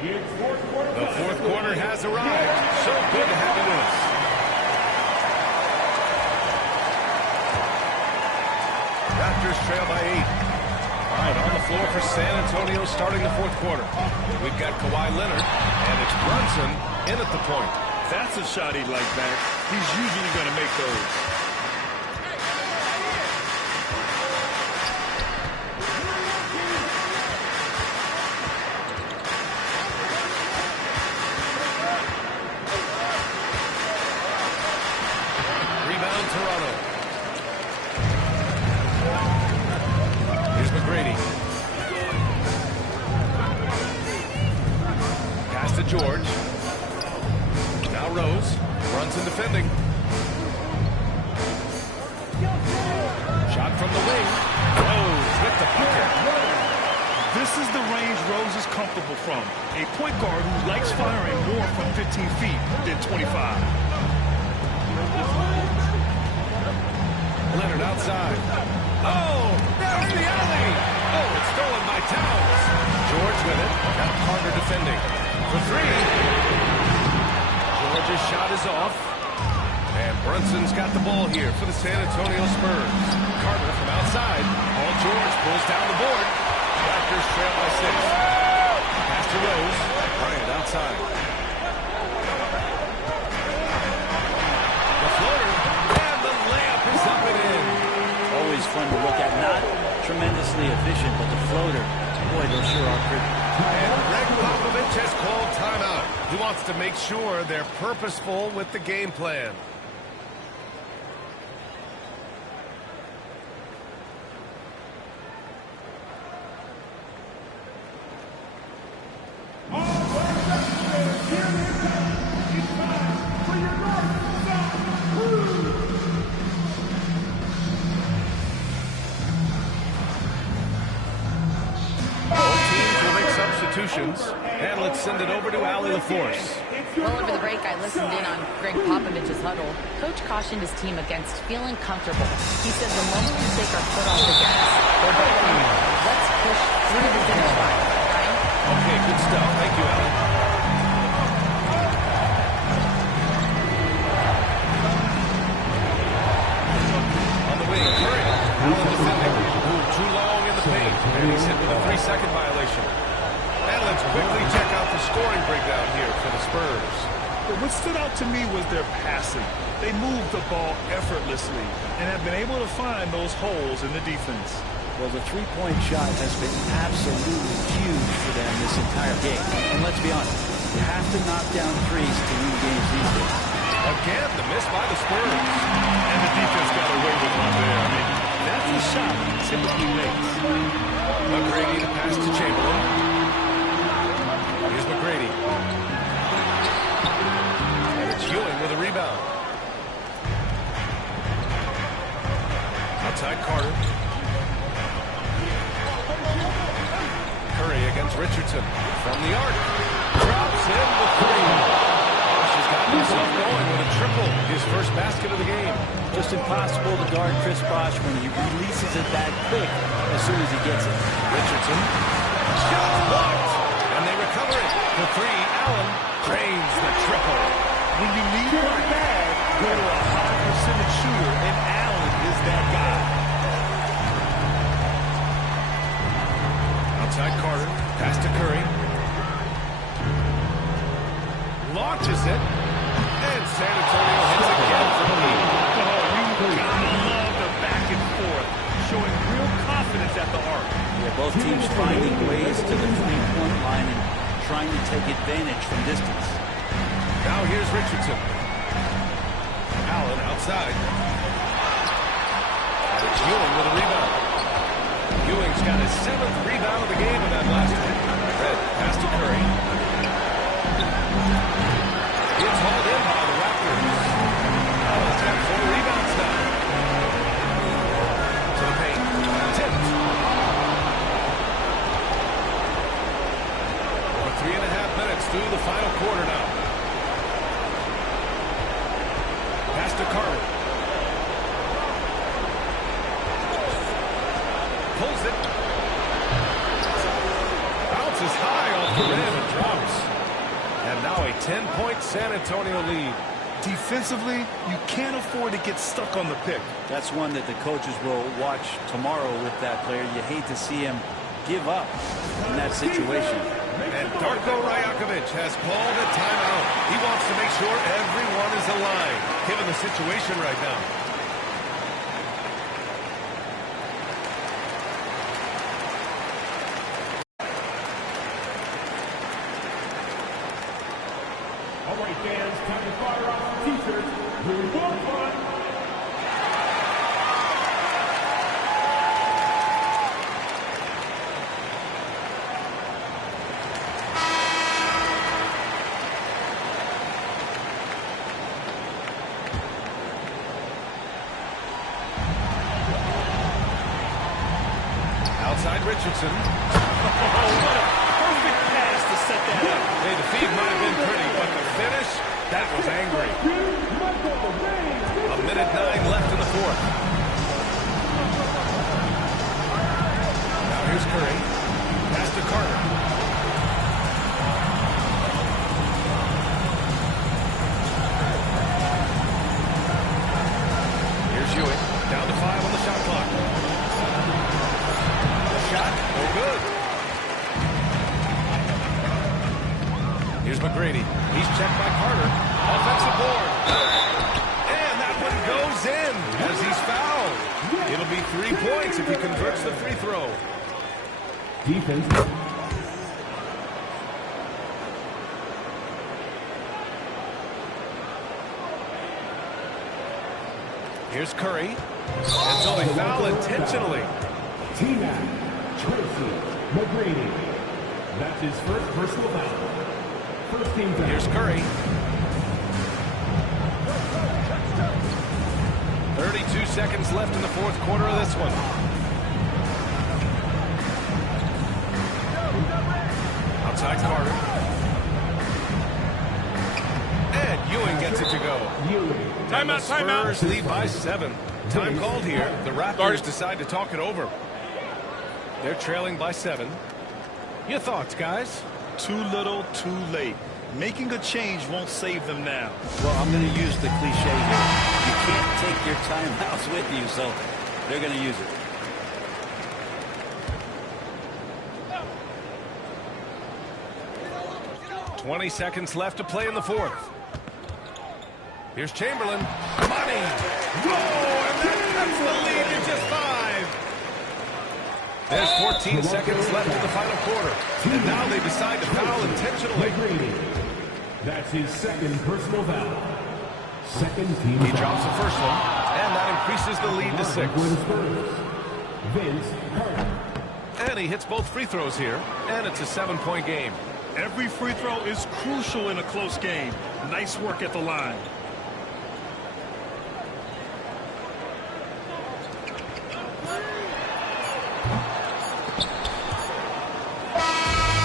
The fourth quarter has arrived. So good to have you with us. Raptors trail by 8. All right, on the floor for San Antonio starting the fourth quarter. We've got Kawhi Leonard, and it's Brunson in at the point. That's a shot he'd like back. He's usually going to make those. Toronto. Here's McGrady. Pass to George. Now Rose. Brunson defending. Shot from the wing. Rose with the bucket. This is the range Rose is comfortable from. A point guard who likes firing more from 15 feet than 25. Leonard outside. Oh, there's the alley. Oh, it's stolen by Towns. George with it. Now Carter defending. For 3. George's shot is off. And Brunson's got the ball here for the San Antonio Spurs. Carter from outside. Paul George pulls down the board. Raptors trail by 6. Pass to Rose. Bryant outside. The floater. And the layup is up and in. Always fun to look at. Not tremendously efficient, but the floater, boy, those sure are pretty. And Greg Popovich has called timeout. He wants to make sure they're purposeful with the game plan. And let's send it over to Allie LaForce. Well, over the break, I listened in on Greg Popovich's huddle. Coach cautioned his team against feeling comfortable. He said the moment we take our foot off the gas, we're going. Let's push through the finish line. Ryan? Okay, good stuff. Thank you, Allie. On the wing, Curry. Allen defending. Moved too long in the paint. And he's hit with a 3-second violation. And let's quickly check out the scoring breakdown here for the Spurs. But what stood out to me was their passing. They moved the ball effortlessly and have been able to find those holes in the defense. Well, the three-point shot has been absolutely huge for them this entire game. And let's be honest, you have to knock down threes to win games these days. Again, the miss by the Spurs. And the defense got away with one there. I mean, that's a shot he typically makes. McGrady to pass to Chamberlain. Here's McGrady. And it's Ewing with a rebound. Outside Carter. Curry against Richardson. From the arc. Drops in the 3. She's got himself going with a triple. His first basket of the game. Just impossible to guard Chris Bosh when he releases it that quick as soon as he gets it. Richardson. Shot blocked. And they recover it. The 3, Allen drains the triple. When you need one bad, go to a high percentage shooter, and Allen is that guy. Outside Carter. Pass to Curry. Launches it. And San Antonio hits again for the lead. Oh, you gotta love the back and forth. Showing real confidence at the arc. Yeah, both teams finding ways to the three-point line and trying to take advantage from distance. Now here's Richardson. Allen outside. And it's Ewing with a rebound. Ewing's got his 7th rebound of the game in that last one. Red pass to Curry. It's hauled in by the Raptors. Allen's got 4 rebounds now. To the paint. Tipped. Over 3.5 minutes through the final quarter now. Pass to Carter. Pulls it. Bounces high off the rim and drops. And now a 10-point San Antonio lead. Defensively, you can't afford to get stuck on the pick. That's one that the coaches will watch tomorrow with that player. You hate to see him give up in that situation. And Darko Rajakovic has called a timeout. He wants to make sure everyone is aligned, given the situation right now. All right, fans, time to fire off some t-shirts. Here we go, fun. Outside Richardson. Oh, what a perfect pass to set that up. Hey, the feed might have been pretty, but the finish, that was angry. A minute 9 left in the fourth. Now here's Curry. Pass to Carter. Here's Ewing. Down to 5 on the shot clock. Shot, no good. Here's McGrady. He's checked by Carter. Offensive board. And that one goes in as he's fouled. It'll be 3 points if he converts the free throw. Defense. Here's Curry. And so they foul intentionally. T-Mac, Tracy, McGrady. That's his first personal foul. First team foul. Here's Curry. 32 seconds left in the fourth quarter of this one. Outside Carter. And Ewing gets it to go. Timeout, timeout. Spurs lead by 7. Time called here. The Raptors decide to talk it over. They're trailing by 7. Your thoughts, guys? Too little, too late. Making a change won't save them now. Well, I'm going to use the cliche here. You can't take your timeouts with you, so they're going to use it. .20 seconds left to play in the fourth. Here's Chamberlain. Money! Oh, and that cuts the lead in just 5. There's 14 seconds left in the final quarter. And now they decide to foul intentionally. That's his second personal foul. Second team He drops the first one, and that increases the lead to 6. Vince Carter. And he hits both free throws here, and it's a 7-point game. Every free throw is crucial in a close game. Nice work at the line.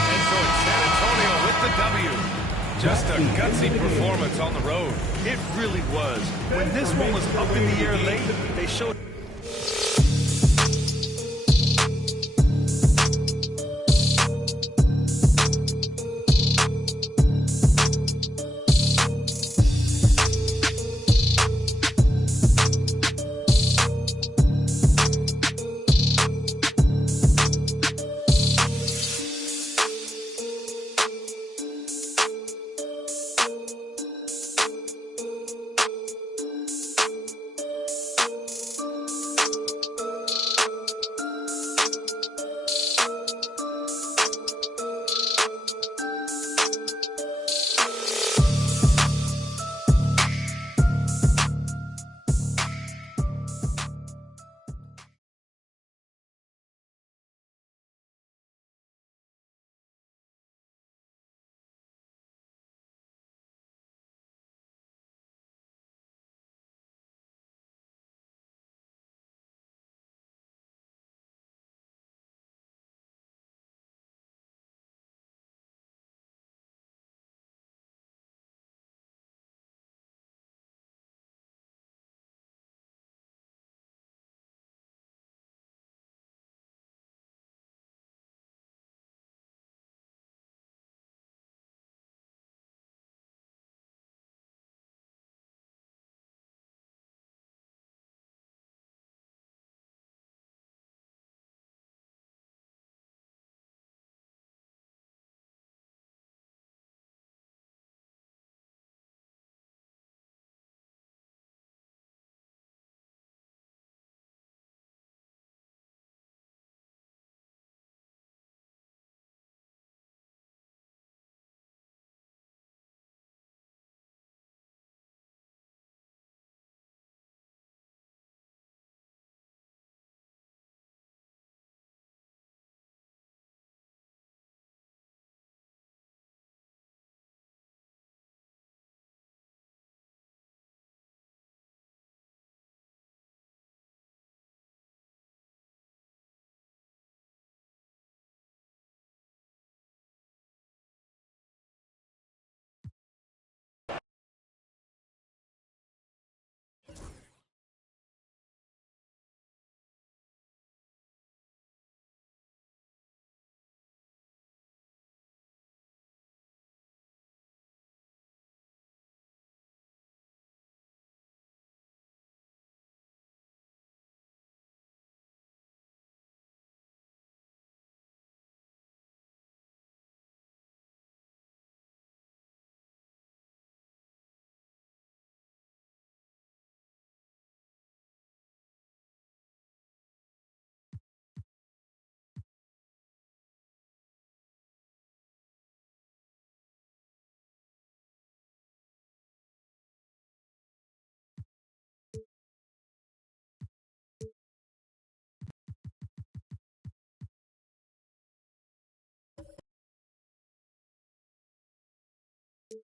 And so it's San Antonio with the W. Just a gutsy performance on the road. It really was. When this one was up in the air late, they showed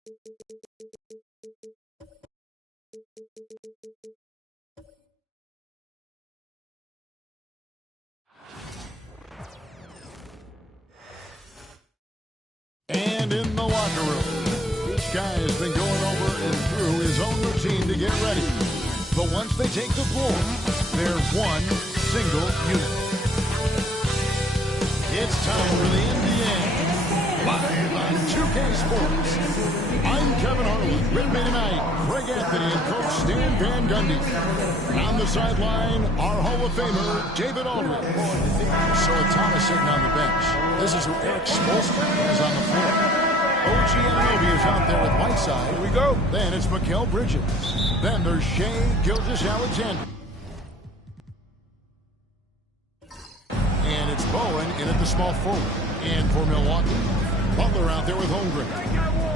And in the locker room, each guy has been going over and through his own routine to get ready. But once they take the floor, they're one single unit. It's time for the NBA. Live on 2K Sports. I'm Kevin Harlan. With me tonight, Greg Anthony and Coach Stan Van Gundy. On the sideline, our Hall of Famer, David Aldridge. So Thomas sitting on the bench. This is who Eric Spoelstra has on the floor. OG Anunoby is out there with Whiteside. Here we go. Then it's Mikal Bridges. Then there's Shai Gilgeous-Alexander. And it's Bowen in at the small forward. And for Milwaukee, Butler out there with Holmgren.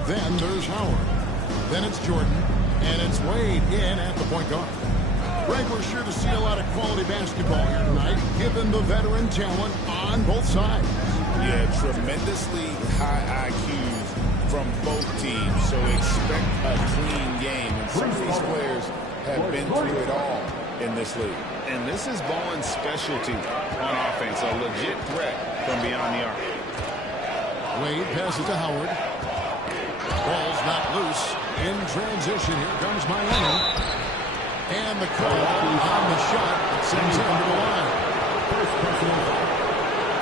Then there's Howard. Then it's Jordan. And it's Wade in at the point guard. Greg, we're sure to see a lot of quality basketball here tonight, given the veteran talent on both sides. Yeah, tremendously high IQs from both teams, so expect a clean game. And some of these players have been through it all in this league. And this is Bowen's specialty on offense, a legit threat from beyond the arc. Wade passes to Howard. Ball's not loose. In transition, here comes Miami. And the call on the shot that sends him to the line. First personal foul.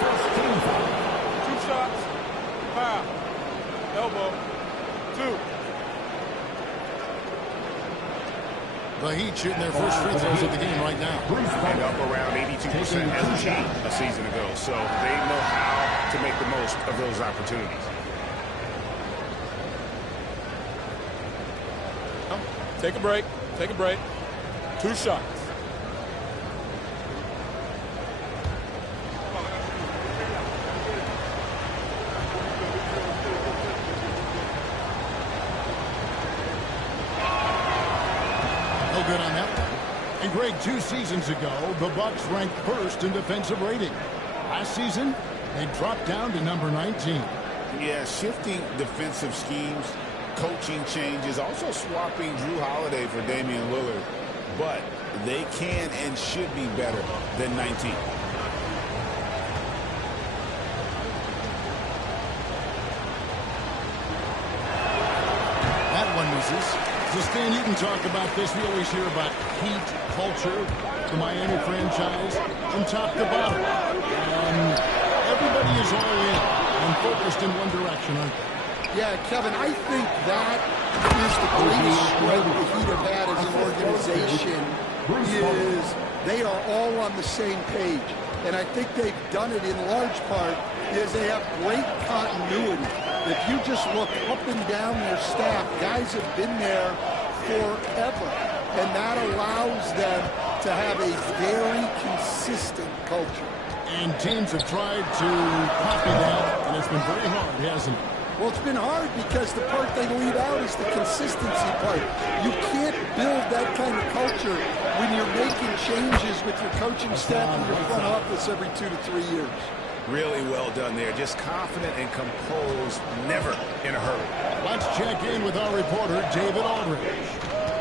First team foul. 2 shots. Foul. Elbow. 2. The Heat shooting their first free throws of the game right now. And up around 82% as a team a season ago. So they know how to make the most of those opportunities. Take a break. Take a break. 2 shots. No good on that one. And Greg, 2 seasons ago, the Bucks ranked first in defensive rating. Last season, they dropped down to number 19. Yeah, shifting defensive schemes, coaching changes, also swapping Drew Holiday for Damian Lillard. But they can and should be better than 19. That one misses. So Stan, you can talk about this. We always hear about Heat culture, the Miami franchise, from top to bottom. And everybody is all in and focused in one direction, aren't they? Yeah, Kevin, I think that is the greatest strength the Heat have had as an organization is they are all on the same page. And I think they've done it in large part is they have great continuity. If you just look up and down their staff, guys have been there forever. And that allows them to have a very consistent culture. And teams have tried to copy that, and it's been very hard, hasn't it? Well, it's been hard because the part they leave out is the consistency part. You can't build that kind of culture when you're making changes with your coaching staff and your front office every 2 to 3 years. Really well done there. Just confident and composed, never in a hurry. Let's check in with our reporter, David Aldridge.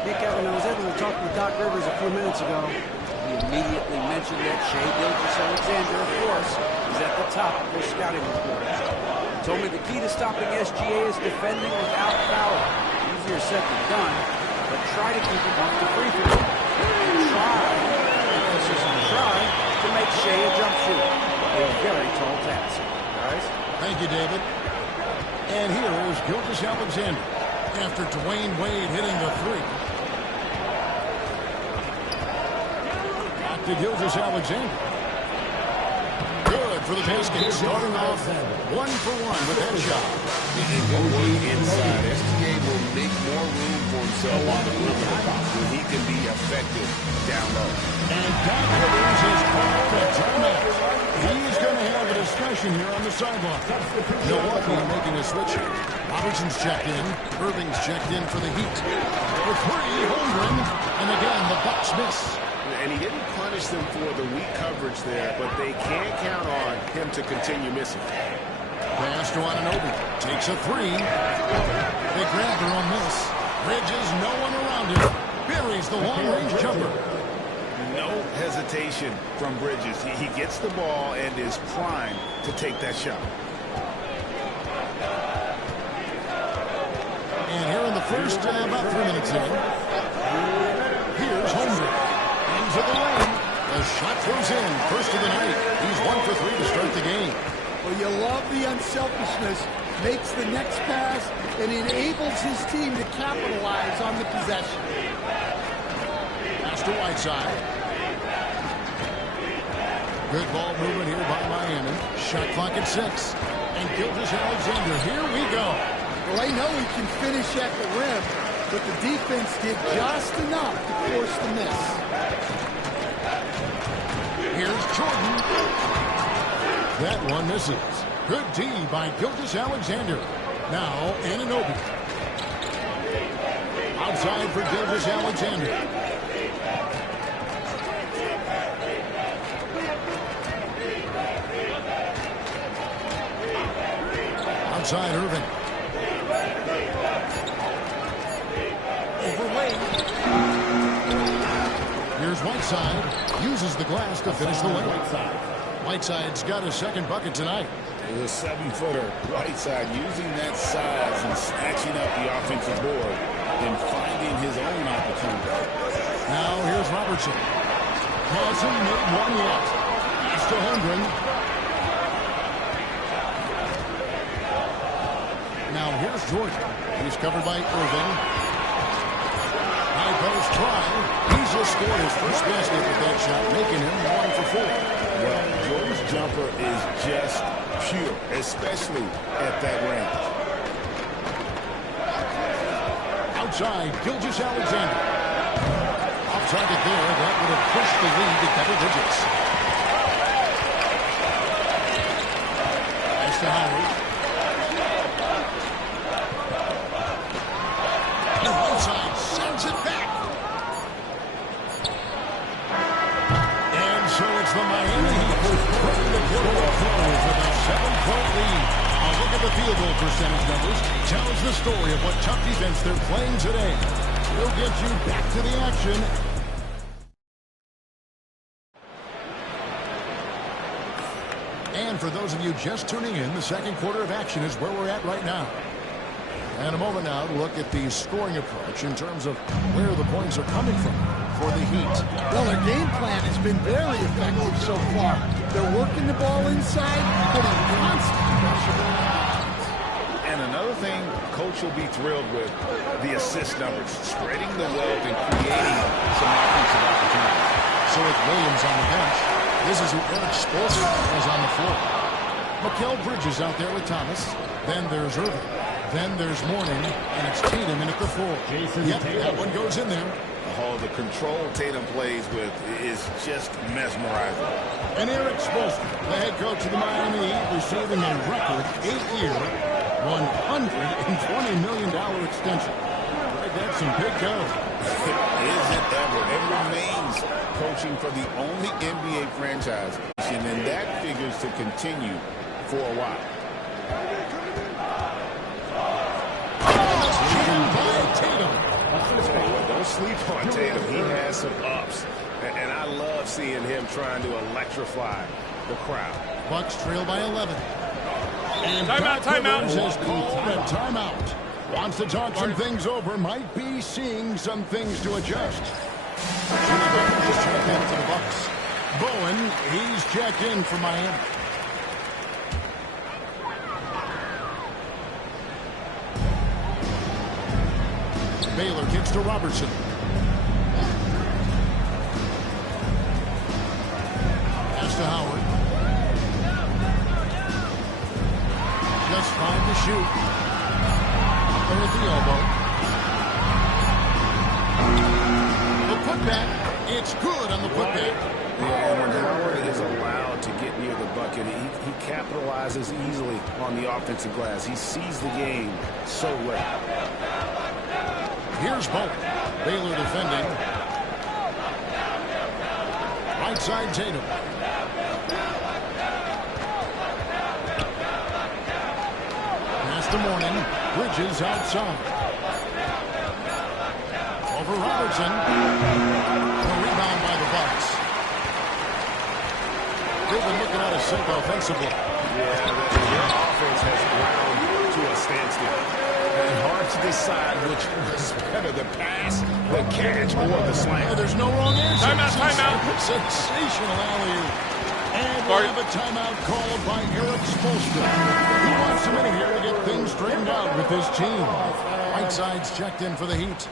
Hey, Kevin, I was able to talk with Doc Rivers a few minutes ago. He immediately mentioned that Shai Gilgeous-Alexander, of course, is at the top of their scouting report. He told me the key to stopping SGA is defending without fouling. Easier said than done, but try to keep him off the free throw. And try, emphasis on try, to make Shai a jump shooter. A very tall task. Guys? Thank you, David. And here is Gilgeous-Alexander after Dwayne Wade hitting the 3. Back to Gilgeous-Alexander. Good for the basket. Starting off 1-for-1 with that shot. And good work inside. SGA will make more room for himself on the perimeter when he can be effective down low. And Doc Rivers has called a timeout. He's going to have a discussion here on the sideline. Milwaukee making a switch. Robertson's checked in. Irving's checked in for the Heat. For 3, Holmgren. And again, the Bucks miss. And he didn't punish them for the weak coverage there, but they can't count on him to continue missing. Pass to Ananobi. Takes a three. They grab their own miss. Bridges, no one around him. Buries the long-range jumper. No hesitation from Bridges. He gets the ball and is primed to take that shot. And here in the first, about 3 minutes in. Here's Holmgren. Into the lane. The shot goes in. First of the night. He's 1 for 3 to start the game. Well, you love the unselfishness. Makes the next pass and enables his team to capitalize on the possession. Pass to Whiteside. Good ball movement here by Miami. Shot clock at 6. And Gilgeous-Alexander, here we go. Well, they know he can finish at the rim, but the defense did just enough to force the miss. Here's Jordan. That one misses. Good D by Gilgeous-Alexander. Now, Anunoby. Outside for Gilgeous-Alexander. Outside Irving. Here's Whiteside. Uses the glass to finish the layup. Whiteside's got his second bucket tonight. The 7-footer, Whiteside, using that size and snatching up the offensive board and finding his own opportunity. Now here's Robertson. Hasn't made one yet. Pass to Holmgren. Now here's Jordan. He's covered by Irving. High post try. He's just scored his first basket with that shot, making him 1 for 4. Well, Jordan's jumper is just pure, especially at that range. Outside, Gilgeous-Alexander. Off target there. That would have pushed the lead to double digits. Pass to Howard. And Whiteside sends it back. And so it's the Miami Heat bringing the quarter close with a 7-point lead. A look at the field goal percentage numbers tells the story of what tough defense they're playing today. We'll get you back to the action. And for those of you just tuning in, the second quarter of action is where we're at right now. And a moment now to look at the scoring approach in terms of where the points are coming from for the Heat. Well, their game plan has been very effective so far. They're working the ball inside, putting constant pressure on offense. And another thing Coach will be thrilled with, the assist numbers, spreading the wealth and creating some offensive opportunities. So it's Williams on the bench. This is who Eric Spoelstra has on the floor. Mikal Bridges out there with Thomas. Then there's Irving. Then there's Mourning, and it's Tatum in at the 4. Yep, that one goes in there. Oh, the control Tatum plays with is just mesmerizing. And Eric Spoelstra, the head coach of the Miami Heat, receiving a record 8-year, $120 million extension. Right, that's some big dough. Is it ever? It remains coaching for the only NBA franchise, and that figures to continue for a while. Don't sleep on Tatum. He has some ups, and I love seeing him trying to electrify the crowd. Bucks trail by 11. And timeout. Has called a timeout. Wants to talk some things over. Might be seeing some things to adjust. Just checked in for the Bucks. Bowen, he's checked in for Miami. Baylor kicks to Robertson. Pass to Howard. Just 5 to shoot. They're at the elbow. The putback. It's good on the putback. Yeah, when Howard is allowed to get near the bucket, he capitalizes easily on the offensive glass. He sees the game so well. Here's Bowen. Baylor defending. Right side Tatum. the morning. Bridges outside. Over Robertson. The rebound by the Bucks. They've been looking at a sink offensively. Yeah, their offense has ground to a standstill. And hard to decide which was better, the pass, the catch, or the slam. Oh, there's no wrong answer. Timeout. Sensational alley-oop. And we'll have a timeout called by Eric Spoelstra. He wants a minute here to get things straightened out with his team. Whiteside's checked in for the Heat.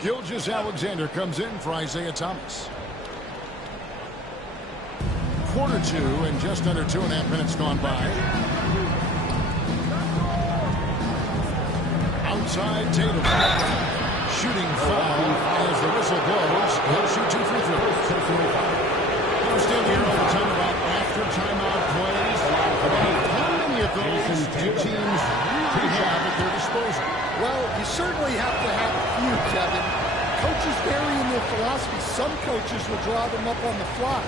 Gilgeous-Alexander comes in for Isaiah Thomas. Quarter 2 and just under 2.5 minutes gone by. Outside Tatum. Shooting foul as the whistle blows. He'll shoot 2 free throws. We're still here all the time about after timeout plays. How many of those do teams really have at their disposal? Well, you certainly have to have a few, Kevin. Coaches vary in their philosophy. Some coaches will draw them up on the fly.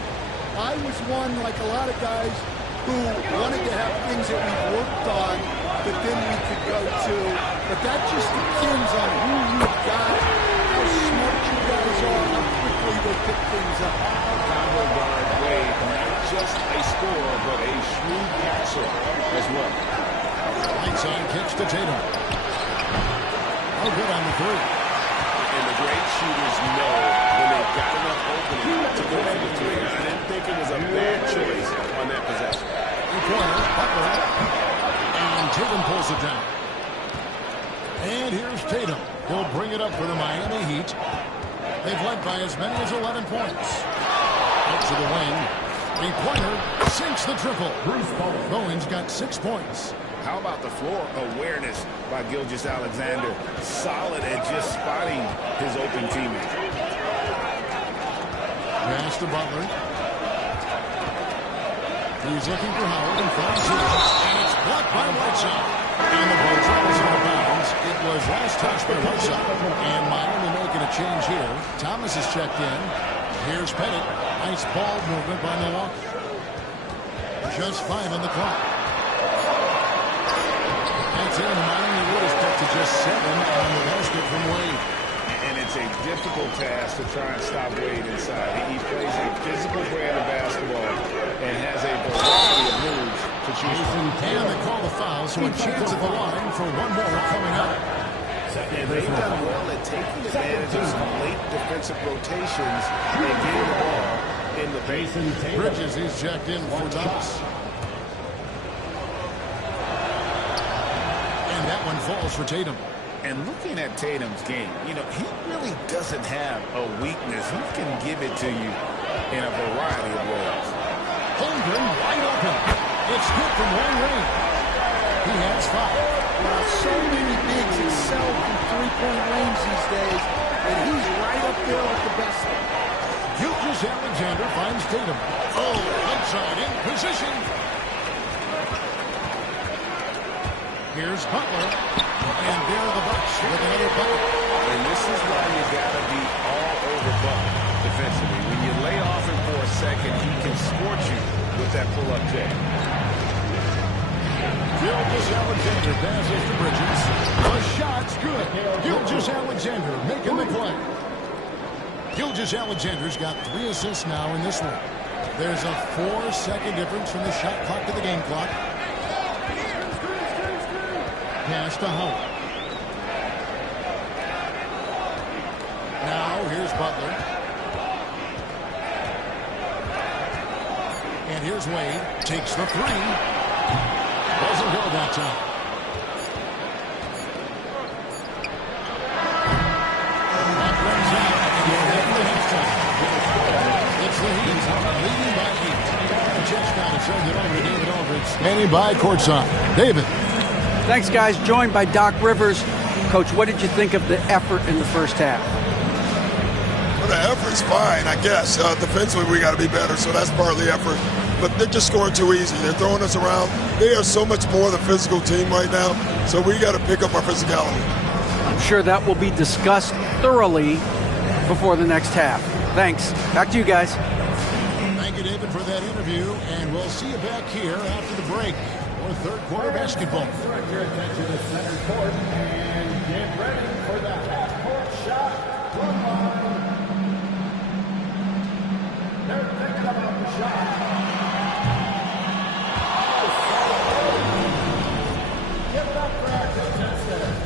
I was one, like a lot of guys, who wanted to have things that we've worked on that then we could go to. But that just depends on who you've got, how smart you guys are, how quickly they pick things up. Combo guard Wade, not just a scorer, but a shrewd passer as well. Whiteside kicks to Tatum. Oh, good on the three. And the great shooters know when they've got enough opening to go for the three. I didn't think it was a bad choice on that possession. Corner, Butler. And Tatum pulls it down. And here's Tatum. He'll bring it up for the Miami Heat. They've led by as many as 11 points. Out to the wing. Three-pointer sinks the triple. Bowen's got 6 points. How about the floor awareness by Gilgeous-Alexander? Solid at just spotting his open teammate. Pass to Butler. He's looking for Howard and finds him. And it's blocked by Whiteside. And the ball travels out of bounds. It was last touched by Whiteside. And Miami making a change here. Thomas is checked in. Here's Pettit. Nice ball movement by Milwaukee. Just 5 on the clock. That's it. Miami would have cut to just 7 on the basket from Wade. And it's a difficult task to try and stop Wade inside. He plays a physical brand of basketball and has a variety of moves to choose from. And they call the foul, so a chance at the line for one more coming up. And they've done well at taking advantage of some late defensive rotations and getting the ball in the paint. Bridges is checked in for Thomas. And that one falls for Tatum. And looking at Tatum's game, you know, he really doesn't have a weakness. He can give it to you in a variety of ways. Holmgren wide open. It's good from long range. He has 5. Well, so many bigs excel from three-point range these days, and he's right up there with the best. Gilgeous-Alexander finds Tatum. Oh, outside in position. Here's Butler. And there are the Bucks with another bucket. And this is why you got to be all over Buck defensively. When you lay off him for a second, he can scorch you with that pull-up jab. Gilgeous-Alexander passes to Bridges. The shot's good. Gilgeous-Alexander making the play. Gilgeous-Alexander's got 3 assists now in this one. There's a 4-second difference from the shot clock to the game clock. Pass to Howard. Now here's Butler. And here's Wade. Takes the 3. Doesn't go that time. That runs out. And heading to halftime. It's the Heat leading by 8. Just now to send it over to David Aldridge. Standing by courtside. David. Thanks, guys. Joined by Doc Rivers. Coach, what did you think of the effort in the first half? Well, the effort's fine, I guess. Defensively, we got to be better, so that's part of the effort. But they're just scoring too easy. They're throwing us around. They are so much more the physical team right now, so we got to pick up our physicality. I'm sure that will be discussed thoroughly before the next half. Thanks. Back to you guys. Thank you, David, for that interview, and we'll see you back here after the break. for third quarter basketball. Direct your attention to center court and get ready for the half-court shot from line. They're thinking about the shot. Give it up for our contestant.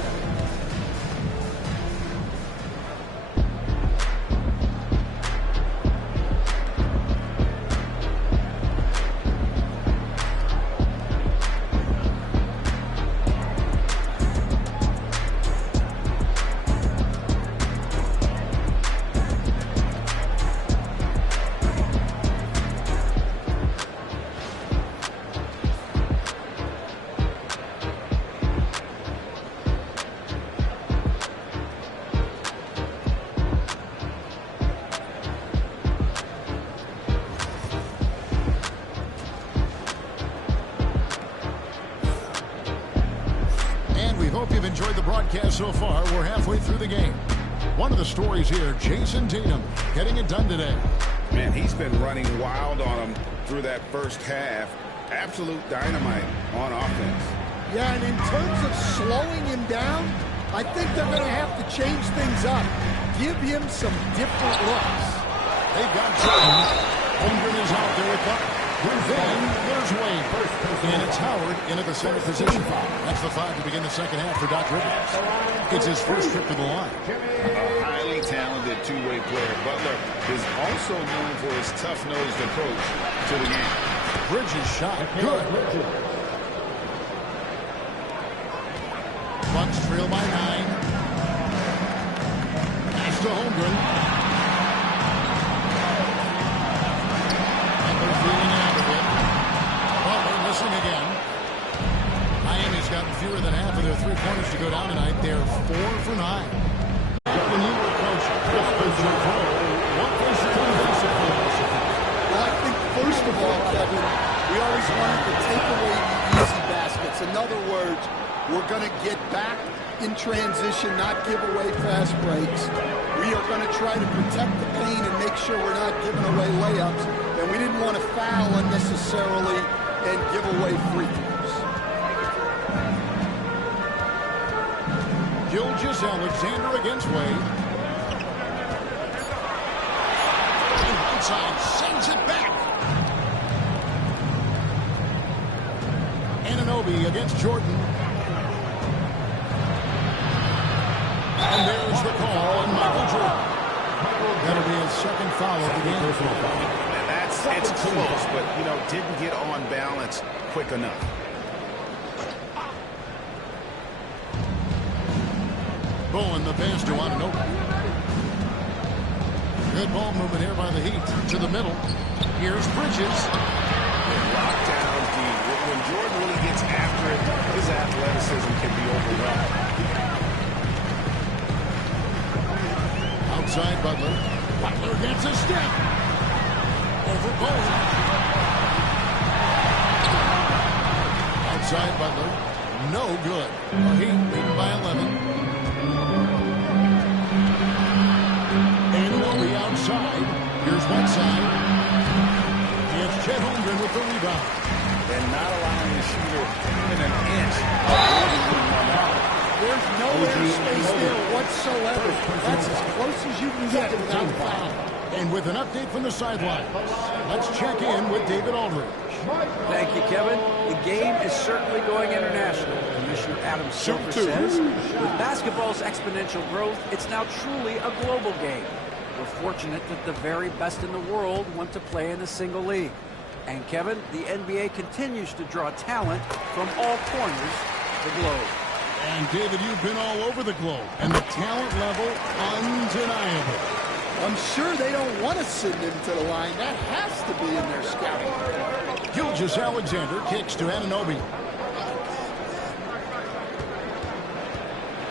Hope you've enjoyed the broadcast so far. We're halfway through the game. One of the stories here, Jason Tatum getting it done today. Man, he's been running wild on him through that first half. Absolute dynamite on offense. Yeah, and in terms of slowing him down, I think they're going to have to change things up. Give him some different looks. They've got Jordan. Holmgren is out there with Buck. Then there's Wade. And it's Howard in at the center position. That's the 5 to begin the second half for Doc Rivers. It's his first trip to the line. A highly talented two-way player. Butler is also known for his tough-nosed approach to the game. Bridges shot. Good. Bucks trail by 9. Pass to Holmgren. Butler feeling out of it. Butler missing again. Miami's gotten fewer than half of their three-pointers to go down tonight. They're 4 for 9. When you were coaching, what was your goal? What was your defensive philosophy? Well, I think first of all, Kevin, we always wanted to take away the easy baskets. In other words, we're going to get back in transition, not give away fast breaks. We are going to try to protect the paint and make sure we're not giving away layups. And we didn't want to foul unnecessarily and give away free throws. Gilgeous-Alexander against Wade. And outside sends it back. Anunoby against Jordan. And there's the call on Michael Jordan. That'll be his second foul of the game. It's close, but, you know, didn't get on balance quick enough. Bowen, the pass to Anunoby. Good ball movement here by the Heat. To the middle. Here's Bridges. Locked down deep. When Jordan really gets after it, his athleticism can be overwhelming. Outside Butler. Butler gets a step. Over Bowen. Outside Butler. No good. Heat leading by 11. Anunoby outside. Here's one side. It's Chet Holmgren with the rebound. And not allowing the shooter even an inch. There's no airspace there whatsoever. That's as close as you can get without foul. And with an update from the sidelines, let's check in with David Aldridge. Thank you, Kevin. The game is certainly going international. Commissioner Adam Silver says, with basketball's exponential growth, it's now truly a global game. We're fortunate that the very best in the world want to play in a single league. And Kevin, the NBA continues to draw talent from all corners of the globe. And David, you've been all over the globe, and the talent level undeniable. I'm sure they don't want to send him to the line. That has to be in their scouting. Gilgeous-Alexander kicks to Anunoby.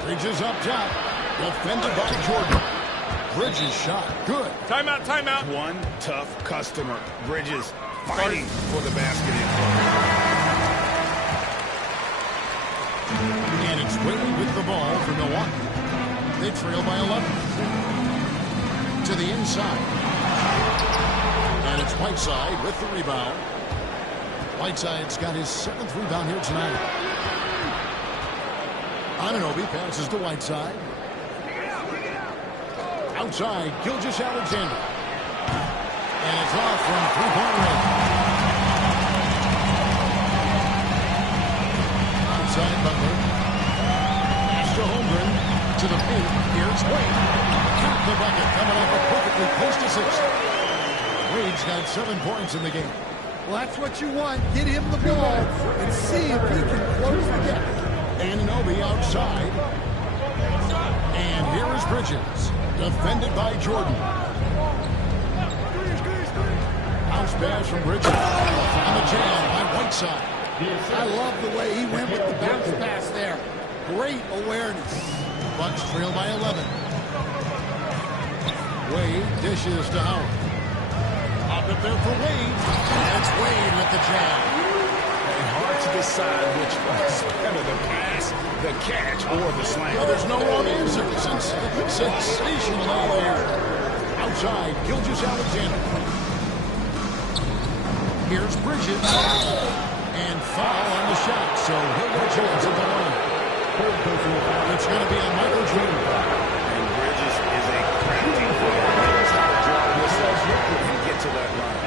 Bridges up top. Defended by Jordan. Bridges shot. Good. Timeout, timeout. One tough customer. Bridges fighting for the basket in And it's Wade with the ball for Milwaukee. They trail by 11. To the inside. And it's Whiteside with the rebound. Whiteside's got his 7th rebound here tonight. Anunoby passes to Whiteside. Outside, Gilgeous-Alexander. And it's off from three-point range. Outside Butler. Pass to Holmgren. To the paint. Here's Wade. Count the bucket. Coming off a perfectly post assist. Wade's got 7 points in the game. Well, that's what you want. Get him the ball and see if he can close the gap. Anunoby outside. And here is Bridges. Defended by Jordan. Bounce pass from Bridges. On the jam by Whiteside. I love the way he went with the bounce pass there. Great awareness. Bucks trail by 11. Wade dishes to Howard. Up it there for Wade. And it's Wade with the jam. And hard to decide which was better, the pass, the catch, or the slam. Well, there's no wrong answer. Sensational all here. Outside, Gilgeous-Alexander. Here's Bridges. And foul on the shot, so he'll get a chance at the line. It's going to be on Michael Jordan. And Bridges is a crafty player. He knows how to draw whistles and get to that line.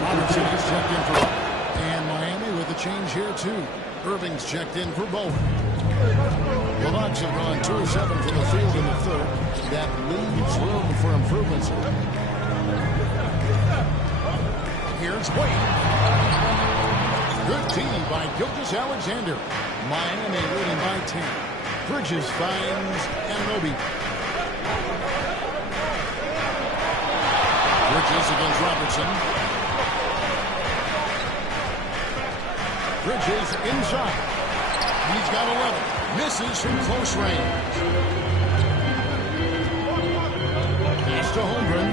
Robertson is checked in for Bowen. And Miami with a change here, too. Irving's checked in for Bowen. The Bucks have gone 2 of 7 from the field in the third. That leaves room for improvements. Here's Wade. Good tee by Gilgeous-Alexander. Miami leading by 10. Bridges finds Anunoby. Bridges against Robertson. Bridges inside. He's got 11. Misses from close range. Pass to Holmgren.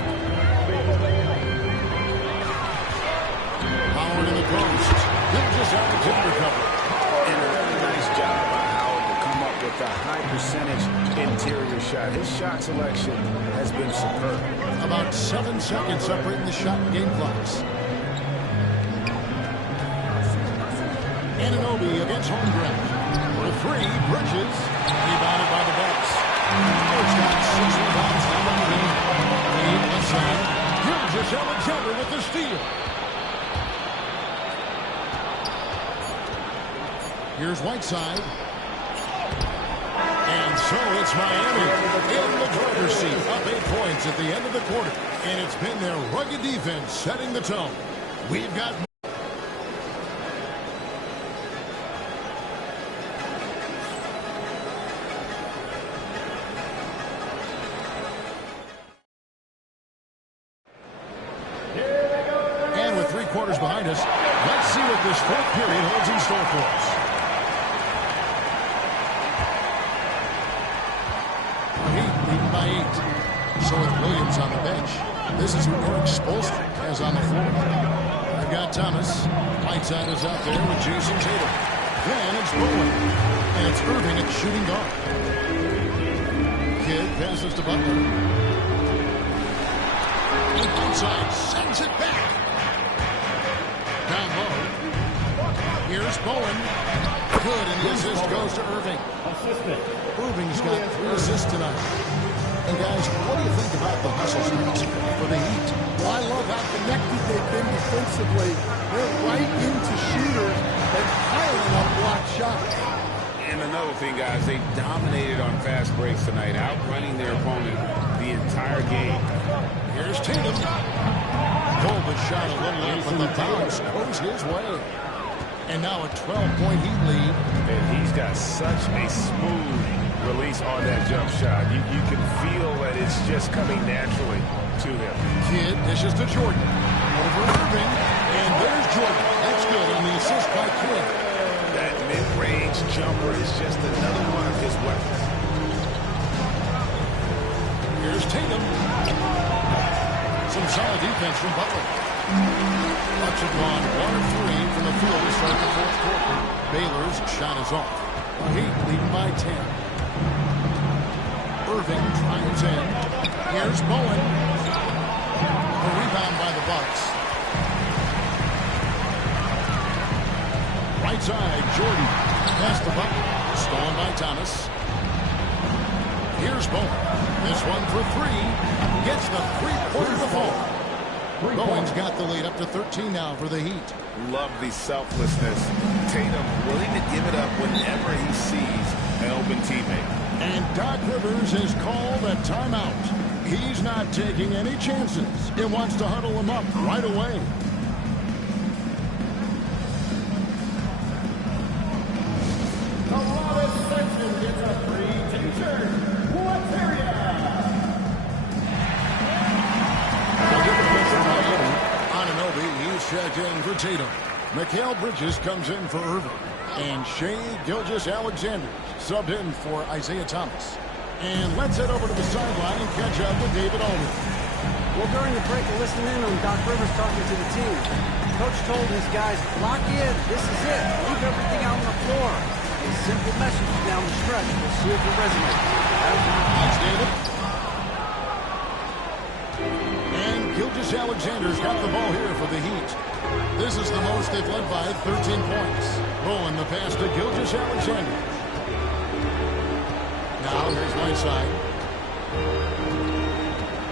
Howard in the post. Gilgeous-Alexander cover. And a really nice job by Howard to come up with a high percentage interior shot. His shot selection has been superb. About 7 seconds separating the shot and game clocks. Anunoby against Holmgren. For 3, Bridges. Rebounded by the Bucks. He's got 6 rebounds now in the game. Wade left side. Gilgeous-Alexander with the steal. Here's Whiteside. And so it's Miami in the driver's seat. Up 8 points at the end of the quarter. And it's been their rugged defense setting the tone. We've got... And with 3 quarters behind us, let's see what this 4th period holds in store for us. Leading by 8. So with Williams on the bench, this is who Eric Spoelstra has on the floor. I've got Thomas. Whiteside is out there with Jason Tatum. Then it's Bowen. And it's Irving at shooting guard. Kidd passes to Butler. And outside sends it back. Down low. Here's Bowen. Good, and the assist goes to Irving. Irving's got 3 assists tonight. And guys, what do you think about the hustle stats for the Heat? Well, I love how connected they've been defensively. They're right into shooters and piling on blocked shots. And another thing, guys, they dominated on fast breaks tonight, outrunning their opponent the entire game. Here's Tatum. Colbert shot a little late, but the bounce goes his way. And now a 12-point Heat lead. And he's got such a smooth release on that jump shot. You can feel that it's just coming naturally to him. Kidd dishes to Jordan. Over Irving. And there's Jordan. That's good on the assist by Kidd. That mid-range jumper is just another one of his weapons. Here's Tatum. Some solid defense from Butler. Bucks have gone 1 of 3 from the field to start the 4th quarter. Baylor's shot is off. The Heat leading by 10. Irving drives in. Here's Bowen. A rebound by the Bucks. Right side, Jordan. Past the bucket. Stolen by Thomas. Here's Bowen. This one for three. Gets the three-pointer to fall. Bowen's got the lead up to 13 now for the Heat. Love the selflessness. Tatum willing to give it up whenever he sees an open teammate. And Doc Rivers has called a timeout. He's not taking any chances. He wants to huddle him up right away. The longest section gets a free t-shirt. What area? Anunoby, he's checked in for Tatum. Mikal Bridges comes in for Irving. And Shai Gilgeous-Alexander subbed in for Isaiah Thomas. And let's head over to the sideline and catch up with David Aldridge. Well, during the break, we'll listen in on Doc Rivers talking to the team. Coach told his guys, lock in, this is it, leave everything out on the floor. A simple message down the stretch. We'll see if it resonates. Thanks, David. And Gilgeous-Alexander's got the ball here for the Heat. This is the most they've led by 13 points. Rolling the pass to Gilgeous-Alexander. Now here's Whiteside.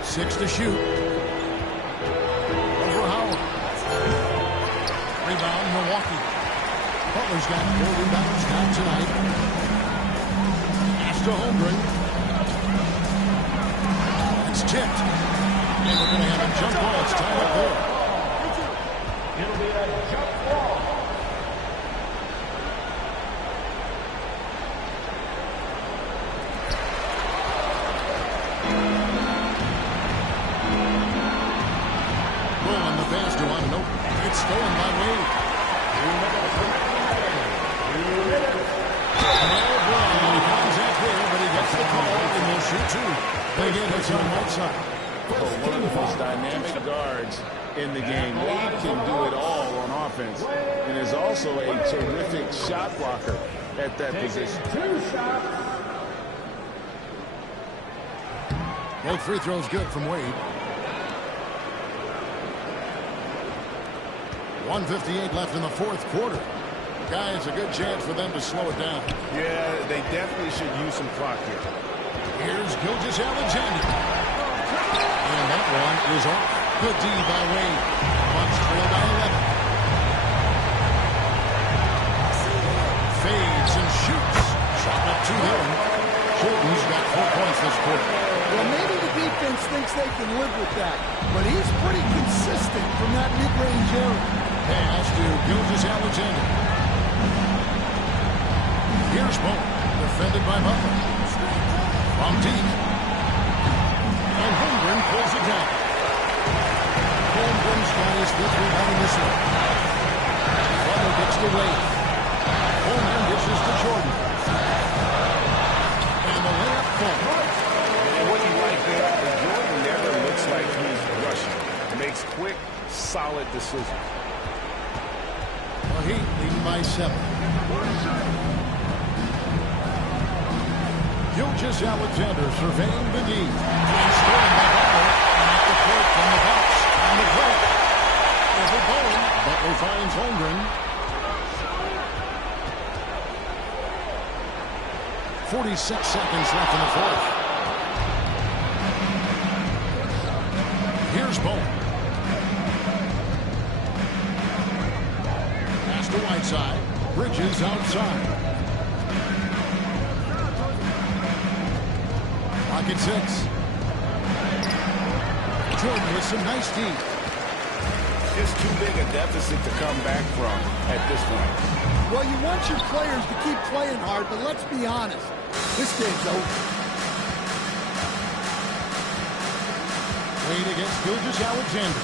6 to shoot. Over Howard. Rebound, Milwaukee. Butler's got 4 rebounds now tonight. Pass to Holmgren. It's tipped. And we're going to have a jump ball. It's tied up there. It'll be a jump ball. Rolling the pass to Anunoby. It's stolen by Wade. LeBron contact there, but he gets the call and will shoot two. They get us on Whiteside. One of the most dynamic guards in the game. Wade can do it all on offense and is also a terrific shot blocker at that position. 2 shots. Both free throws good from Wade. 1:58 left in the fourth quarter. Guys, a good chance for them to slow it down. Yeah, they definitely should use some clock here. Here's Gilgeous-Alexander. And that one is off. Good D by Wade. Bucks trail by 11. Fades and shoots. Shot up to him. Jordan's got 4 points this quarter. Well, maybe the defense thinks they can live with that, but he's pretty consistent from that mid-range area. Pass to Gilgeous-Alexander. Here's Bowen, defended by Butler. From deep. And Holmgren pulls it down. Holmgren's got his 5th rebound in this one. Butler gets the Wade. Holmgren dishes to Jordan. And the layup falls. And what you like there, Jordan never looks like he's rushing. Makes quick, solid decisions. The Heat leading by 7. Gilgeous-Alexander surveying the D. And stolen by Butler. At the court from the Bucks. On the break. Over Bowen. Butler finds Holmgren. 46 seconds left in the fourth. Here's Bowen. Pass to Whiteside. Bridges outside. Clock at 6. Jordan with some nice D. Just too big a deficit to come back from at this point. Well, you want your players to keep playing hard, but let's be honest. This game's over. Wade against Gilgeous-Alexander.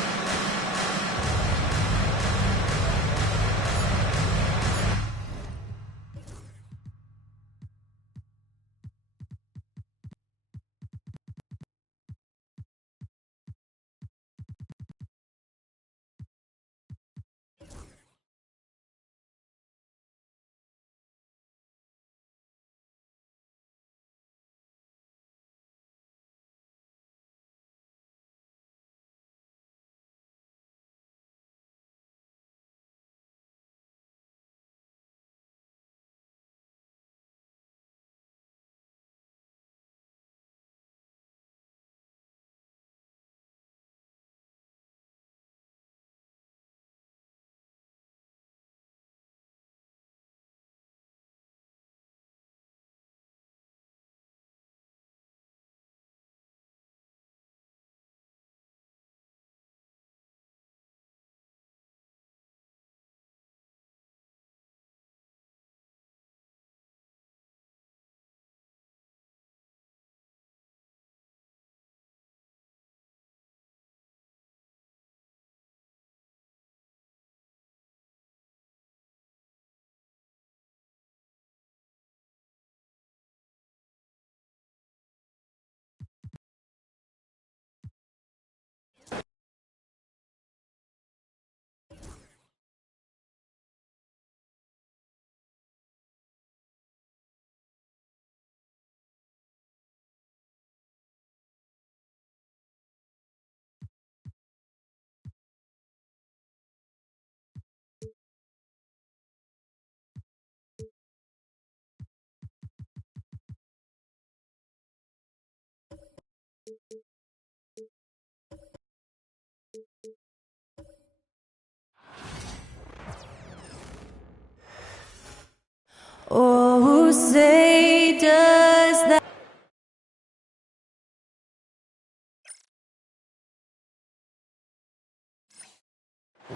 say does that.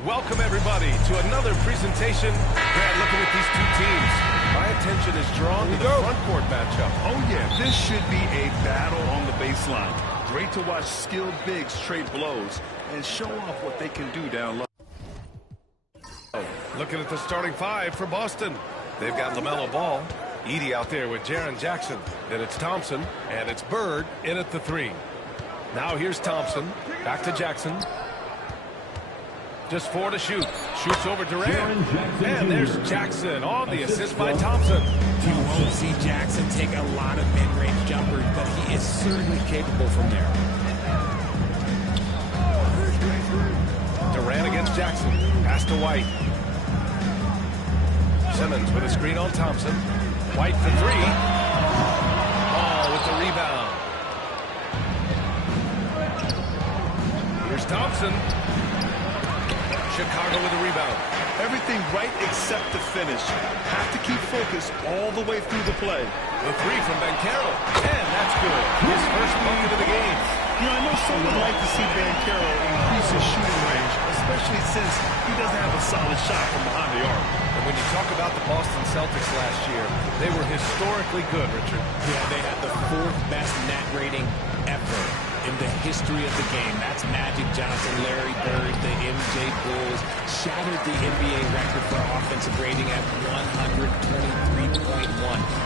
Welcome, everybody, to another presentation. Brad, looking at these two teams, my attention is drawn to the front court matchup. Oh, yeah, this should be a battle on the baseline. Great to watch skilled bigs trade blows and show off what they can do down low. Looking at the starting five for Boston. They've got LaMelo Ball, Edey out there with Jaren Jackson. Then it's Thompson, and it's Bird in at the 3. Now here's Thompson, back to Jackson. Just 4 to shoot. Shoots over Durant. And there's Jackson on the assist by Thompson. You won't see Jackson take a lot of mid-range jumpers, but he is certainly capable from there. Durant against Jackson. Pass to White. Simmons with a screen on Thompson. White for 3. Ball with the rebound. Here's Thompson. Chicago with a rebound. Everything right except the finish. Have to keep focused all the way through the play. The 3 from Banchero. And that's good. His first bucket of the game. You know, I know some would like to see Banchero increase his shooting range, especially since he doesn't have a solid shot from behind the arc. And when you talk about the Boston Celtics last year, they were historically good, Richard. Yeah, they had the 4th best net rating ever in the history of the game. That's Magic Johnson, Larry Bird, the MJ Bulls. Shattered the NBA record for offensive rating at 123.1.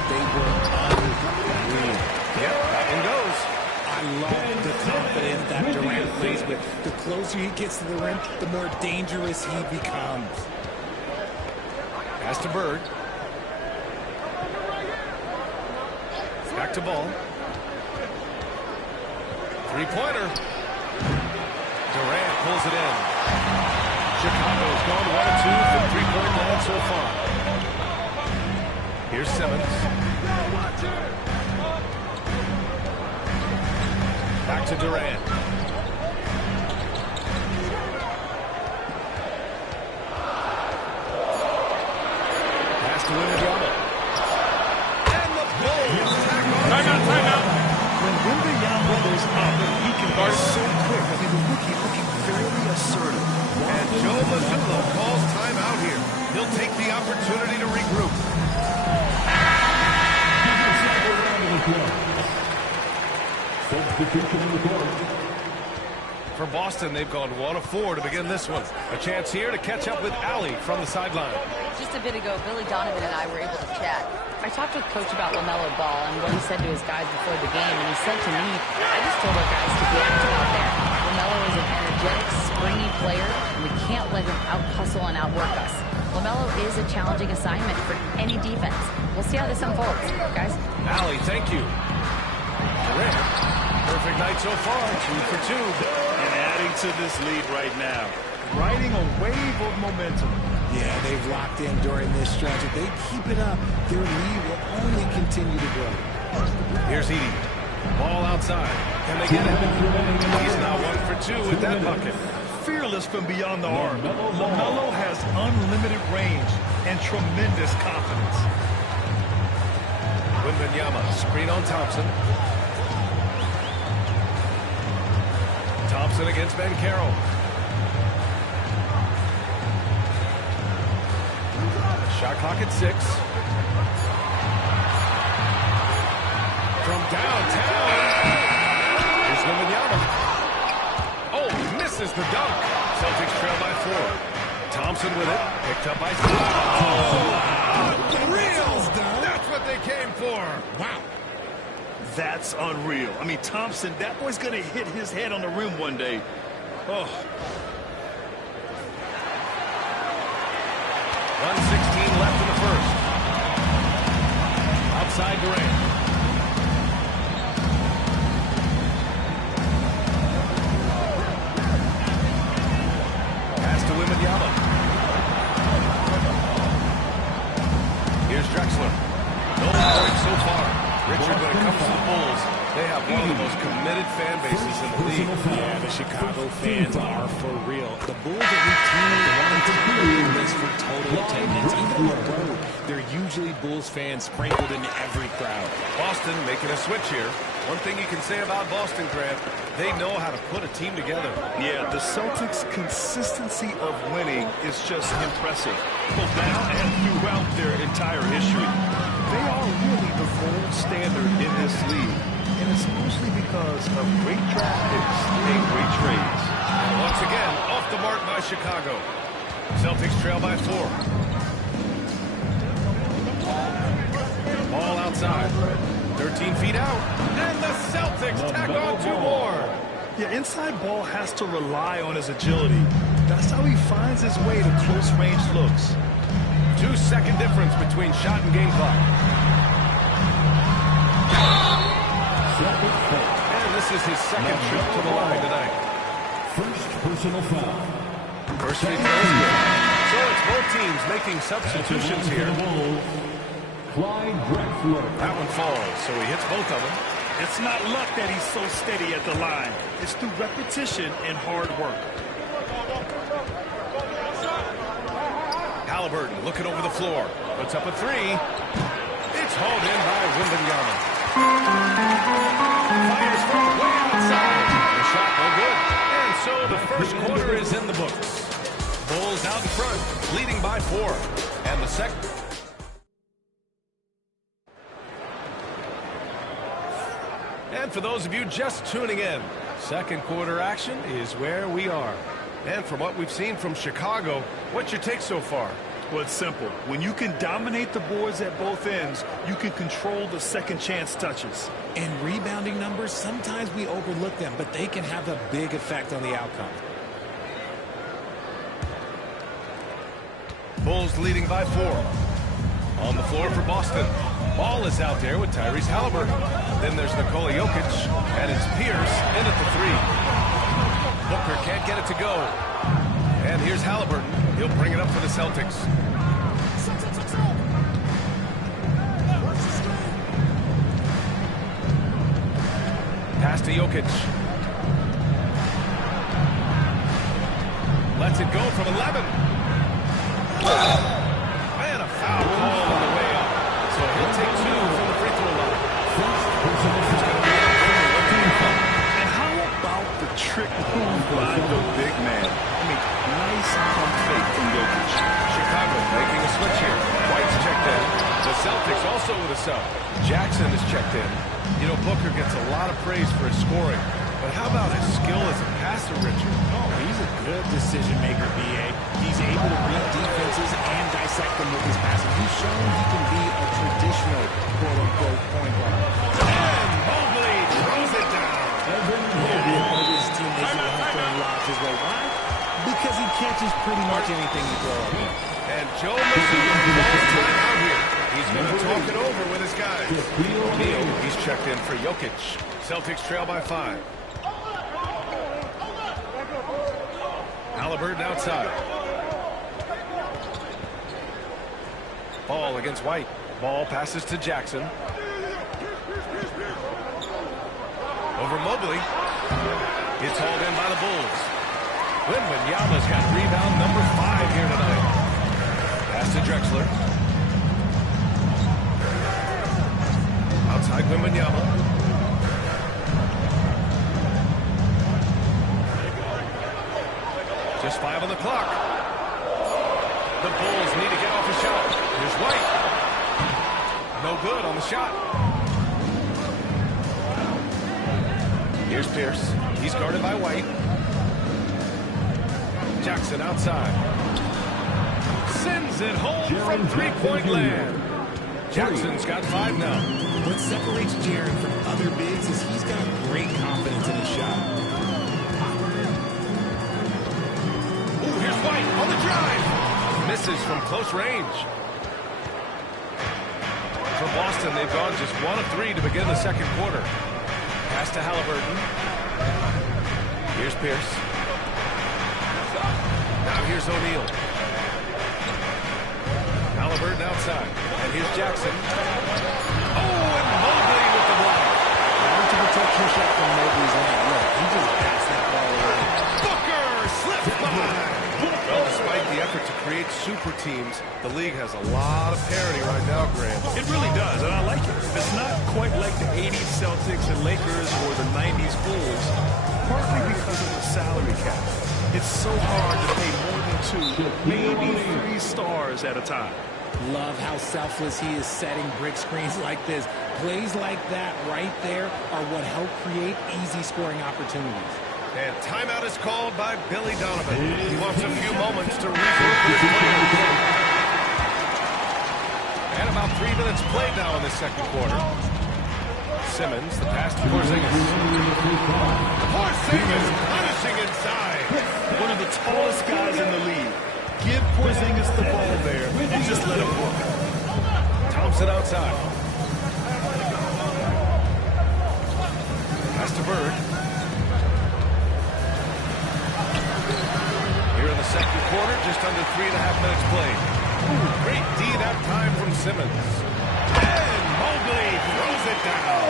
They were unreal. Yep, that one goes. I love the confidence that Durant plays with. The closer he gets to the rim, the more dangerous he becomes. Pass to Bird. Back to Ball. 3-pointer. Durant pulls it in. Chicago's gone 1-2 from 3-point line so far. Here's Simmons. Back to Durant. Pass to Wembanyama. And the Bulls. Timeout. When Wembanyama goes up, he can be so quick. I mean, the rookie looking fairly assertive. And Joe Mazzulla calls timeout here. He'll take the opportunity to regroup. For Boston, they've gone 1 of 4 to begin this one. A chance here to catch up with Allie from the sideline. Just a bit ago, Billy Donovan and I were able to chat. I talked with Coach about LaMelo Ball and what he said to his guys before the game, and he said to me, I just told our guys to be active out there. LaMelo is an energetic, springy player, and we can't let him out-hustle and outwork us. LaMelo is a challenging assignment for any defense. We'll see how this unfolds, guys. Allie, thank you. Durant, perfect night so far, 2 for 2. And adding to this lead right now, riding a wave of momentum. Yeah, they've locked in during this stretch. If they keep it up, their lead will only continue to grow. Here's Edey. Ball outside. Can they get it? He's now 1 for 2 with that bucket. Fearless from beyond the arc. LaMelo has unlimited range and tremendous confidence. Wembanyama, screen on Thompson. Thompson against Banchero. Shot clock at 6. From downtown. Here's Wembanyama. Oh, misses the dunk. Celtics trail by 4. Thompson with it. Picked up by 4. Oh, unreal. That's what they came for. Wow. That's unreal. I mean, Thompson, that boy's going to hit his head on the rim one day. Oh. 1:16 left in the first. Outside Durant. Pass to Wembanyama. Here's Drexler. No points so far. Richard, when it comes to the Bulls, they have one of the most committed fan bases in the league. Yeah, the Chicago fans are for real. The Bulls are routinely on the top of the list for total attendance. Even on the road, they're usually Bulls fans sprinkled in every crowd. Boston making a switch here. One thing you can say about Boston, Grant, they know how to put a team together. Yeah, the Celtics' consistency of winning is just impressive, both now and throughout their entire history. They are really the gold standard in this league, and it's mostly because of great draft picks and great trades. And once again, off the mark by Chicago. Celtics trail by 4. Ball outside. 13 feet out. And the Celtics tack on 2 more. Yeah, inside ball has to rely on his agility. That's how he finds his way to close-range looks. 2-second difference between shot and game clock. And this is his second trip to the line tonight. First personal foul. First free throw is good. So it's both teams making substitutions here. That one falls, so he hits both of them. It's not luck that he's so steady at the line. It's through repetition and hard work. Halliburton looking over the floor. Puts up a 3. It's hauled in by Wembanyama. Fires from way outside. The shot no good. And so the first quarter is in the books. Bulls out in front, leading by 4. And the second. And for those of you just tuning in, second quarter action is where we are. And from what we've seen from Chicago, what's your take so far? Well, it's simple. When you can dominate the boards at both ends, you can control the second chance touches. And rebounding numbers, sometimes we overlook them, but they can have a big effect on the outcome. Bulls leading by 4. On the floor for Boston. Ball is out there with Tyrese Halliburton. Then there's Nikola Jokic, and it's Pierce in at the 3. Booker can't get it to go. And here's Halliburton. He'll bring it up for the Celtics. Pass to Jokic. Lets it go from 11. Man, a foul call on the way up. So he'll take 2 from the free throw line. And how about the trick move by the big man? I mean, nice pump fake from Jokic. Chicago making a switch here. White's checked in. The Celtics also with a sub. Jackson is checked in. You know, Booker gets a lot of praise for his scoring. But how about his skill as a passer, Richard? Oh, he's a good decision maker, B.A. He's able to read defenses and dissect them with his passing. He's shown he can be a traditional, quote-unquote, point guard. And Mobley throws it down. One of his teammates will have to unlock his way. Why? Because he catches pretty much anything you throw at him. And Joe Mazzulla calls time out here. He's going to talk it over with his guys. Neal, he's checked in for Jokic. Celtics trail by 5. Halliburton outside. Ball against White. Ball passes to Jackson. Over Mobley. It's hauled in by the Bulls. Wembanyama's got rebound number 5 here tonight. Pass to Drexler. Outside Wembanyama. Just 5 on the clock. The Bulls need to get off a shot. Here's White. No good on the shot. Here's Pierce. He's guarded by White. Jackson outside. Sends it home from three-point land. Jackson's got 5 now. What separates Jaren from other bigs is he's got great confidence in his shot. Here's White on the drive. Misses from close range. For Boston, they've gone just 1 of 3 to begin the second quarter. Pass to Halliburton. Here's Pierce. Now here's O'Neal. Halliburton outside. And here's Jackson. Oh, and Mobley The league has a lot of parity right now, Grant. It really does, and I like it. It's not quite like the 80s Celtics and Lakers or the 90s Bulls, partly because of the salary cap. It's so hard to pay more than 2, maybe 3 stars at a time. Love how selfless he is setting brick screens like this. Plays like that right there are what help create easy scoring opportunities. And timeout is called by Billy Donovan. He wants a few moments to regroup with his players. And about 3 minutes played now in the second quarter. Simmons, the pass to Porzingis. Porzingis punishing inside. One of the tallest guys in the league. Give Porzingis the ball there and just let him work. Thompson outside. Pass to Bird. Here in the second quarter, just under 3.5 minutes played. Ooh, great D that time from Simmons. And Mobley throws it down.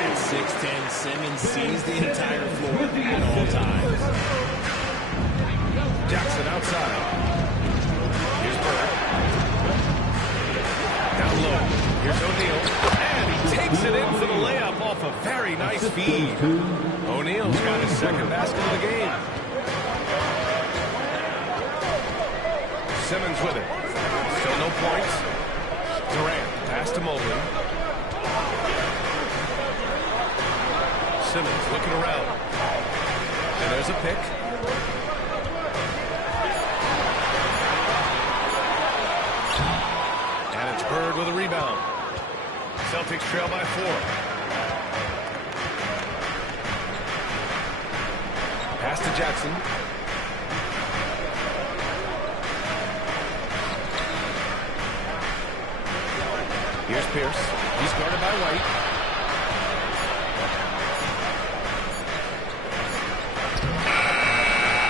At 6'10", Simmons sees the entire floor at all times. Jackson outside. Here's Bird. Down low. Here's O'Neal. And he takes it in for the layup off a very nice feed. O'Neal's got his second basket of the game. Simmons with it. Still no points. Durant, pass to Mobley. Simmons looking around. And there's a pick. And it's Bird with a rebound. Celtics trail by 4. Pass to Jackson. Here's Pierce. He's guarded by White.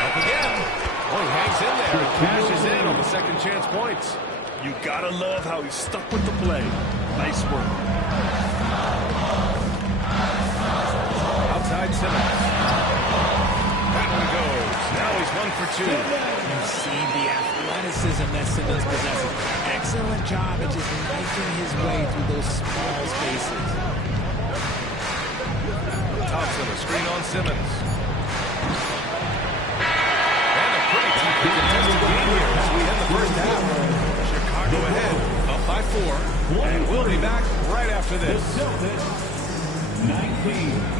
Up again. Oh, he hangs in there and cashes in on the second chance points. You gotta love how he stuck with the play. Nice work. Outside Simmons. That one goes. Now he's 1 for 2. You see the athleticism that Simmons possesses. Excellent job at just knifing his way through those small spaces. Thompson, a screen on Simmons. And a pretty contested game here as we end the first half. Chicago ahead, up by 4. And we'll be back right after this. 19.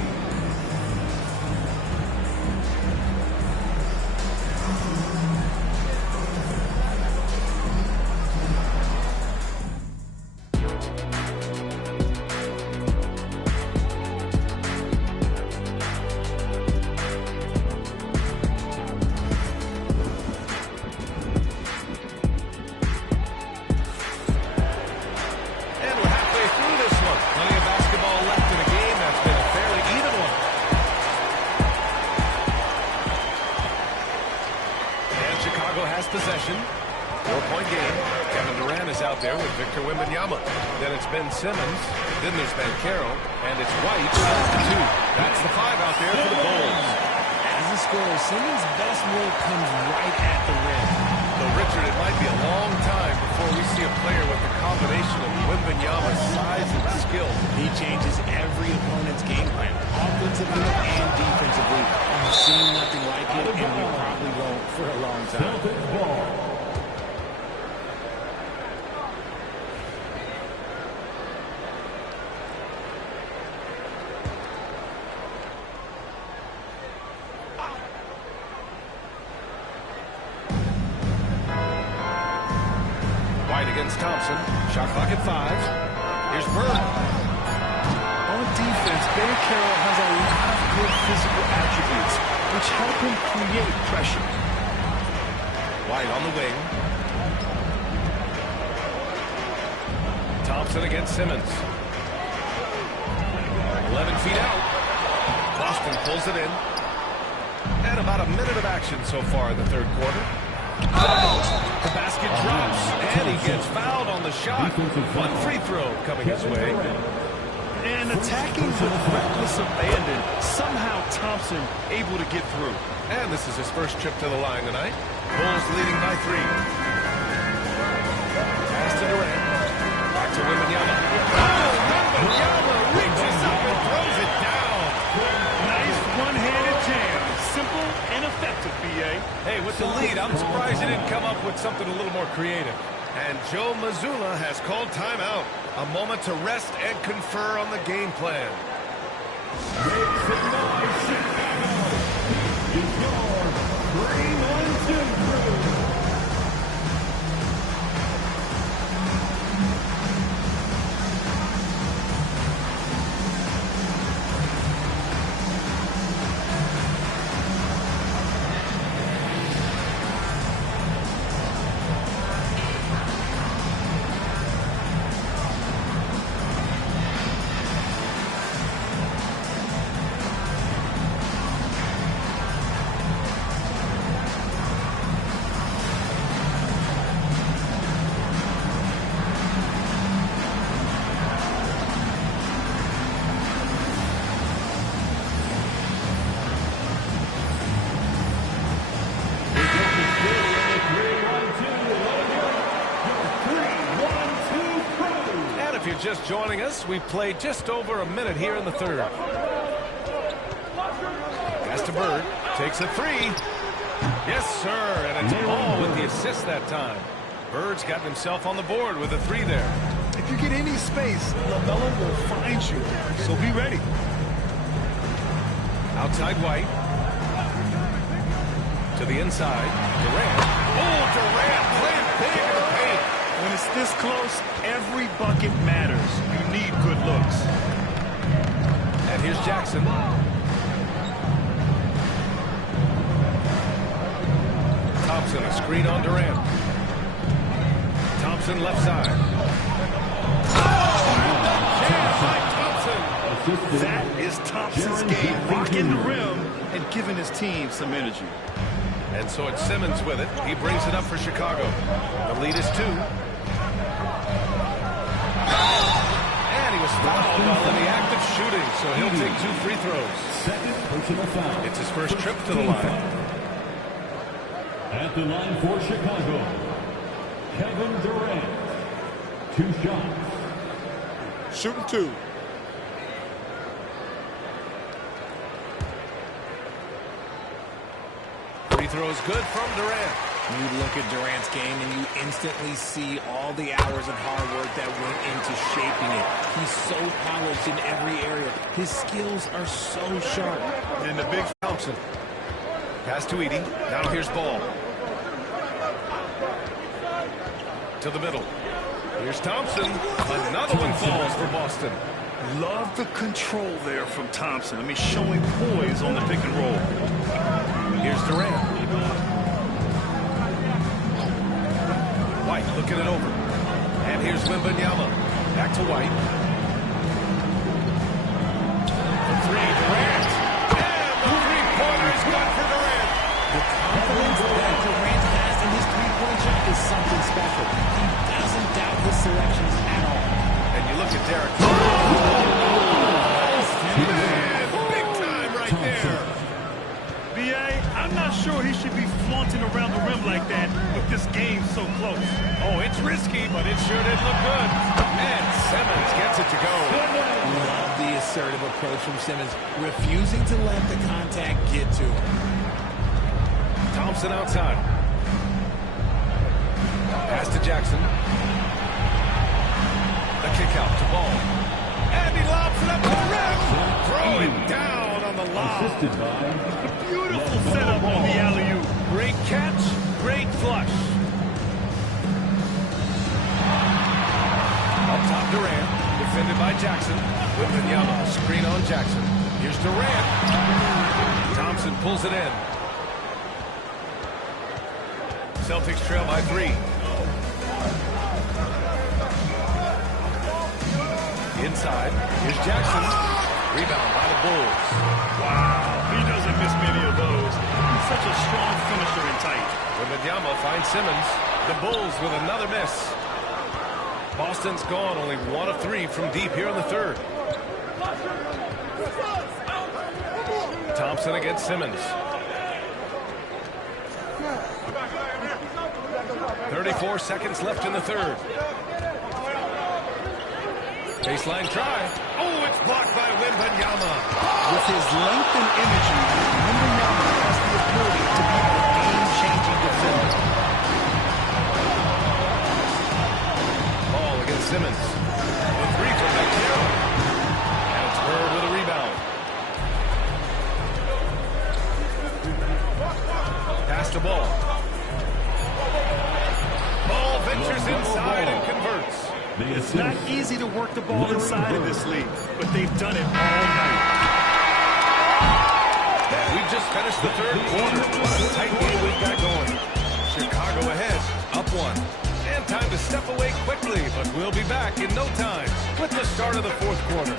Possession, 4-point game. Kevin Durant is out there with Victor Wembanyama. Then it's Ben Simmons. Then there's Ben Carroll. And it's White. That's the 2. That's the 5 out there for the Bulls. As a scorer, Simmons' best work comes right at the rim. Though, Richard, it might be a long time before we see a player with the combination of Wembanyama's size and skill. He changes every opponent's game plan, offensively and defensively. We've seen nothing like it, and we probably won't for a long time. White against Thompson. Shot clock at 5. Here's Bird. On defense, Ben Carroll has a lot of good physical attributes, which help him create pressure. White on the wing. Thompson against Simmons. 11 feet out. Boston pulls it in. And about a minute of action so far in the third quarter. Oh! The basket drops, and he gets fouled on the shot. One free throw coming his way. And attacking with reckless abandon, somehow Thompson able to get through. And this is his first trip to the line tonight. Bulls leading by 3. to Durant. Back to Wembanyama. Wembanyama reaches up and throws it down. Nice one-handed jam. Simple and effective, B.A. Hey, with the lead, I'm surprised he didn't come up with something a little more creative. And Joe Mazzulla has called timeout. A moment to rest and confer on the game plan. Make some noise, Chicago. It's your 3-1-2 crew. If you're just joining us, we've played just over a minute here in the third. Pass to Bird. Takes a three. Yes, sir. And it's Ball with the assist that time. Bird's gotten himself on the board with a three there. If you get any space, LaMelo will find you. So be ready. Outside White. To the inside. Durant. Oh, Durant playing big in the paint. When it's this close, every bucket matters. You need good looks. And here's Jackson. Thompson, a screen on Durant. Thompson left side. Thompson. That is Thompson's game, rocking the rim and giving his team some energy. And so it's Simmons with it. He brings it up for Chicago. The lead is 2. And he was fouled while in the act of shooting, so he'll take 2 free throws. Second personal foul. It's his first trip to the line. At the line for Chicago, Kevin Durant. 2 shots. Shooting 2. Free throws good from Durant. You look at Durant's game and you instantly see all the hours of hard work that went into shaping it. He's so polished in every area. His skills are so sharp. And the big Thompson. Pass to Edey. Now here's Ball. To the middle. Here's Thompson. Another one falls for Boston. Love the control there from Thompson. I mean, showing poise on the pick and roll. Here's Durant. White looking it over. And here's Wembanyama. Back to White. The three, Durant. And the three-pointer is good for Durant. The confidence that Durant has in his three-point shot is something special. He doesn't doubt his selections at all. And you look at Derek. Man, big time right there. B.A., I'm not sure he should be flaunting around the rim like that with this game so close. Oh, it's risky, but it sure did look good. And Simmons gets it to go. Love the assertive approach from Simmons, refusing to let the contact get to him. Thompson outside. Pass to Jackson. The kick out to Ball. And he lobs it up to the rim. Throw it down on the lob. Beautiful setup on the alley-oop. Great catch, great flush. Up top Durant, defended by Jackson. Wembanyama, screen on Jackson. Here's Durant. Thompson pulls it in. Celtics trail by 3. Inside, here's Jackson. Rebound by the Bulls. Wow, he doesn't miss many of those. He's such a strong finisher and tight. Wembanyama finds Simmons. The Bulls with another miss. Boston's gone only 1 of 3 from deep here in the third. Thompson against Simmons. 34 seconds left in the third. Baseline try. Oh, it's blocked by Wembanyama. With his length and energy, Wembanyama has the ability to be a game-changing defender. Ball against Simmons. The three from Banchero. And it's Bird with a rebound. Pass the ball. Ball ventures inside and converts. It's not easy to work the ball inside of this league, but they've done it all night. We've just finished the third quarter. What a tight game we've got going. Chicago ahead, up one. And time to step away quickly, but we'll be back in no time with the start of the fourth quarter.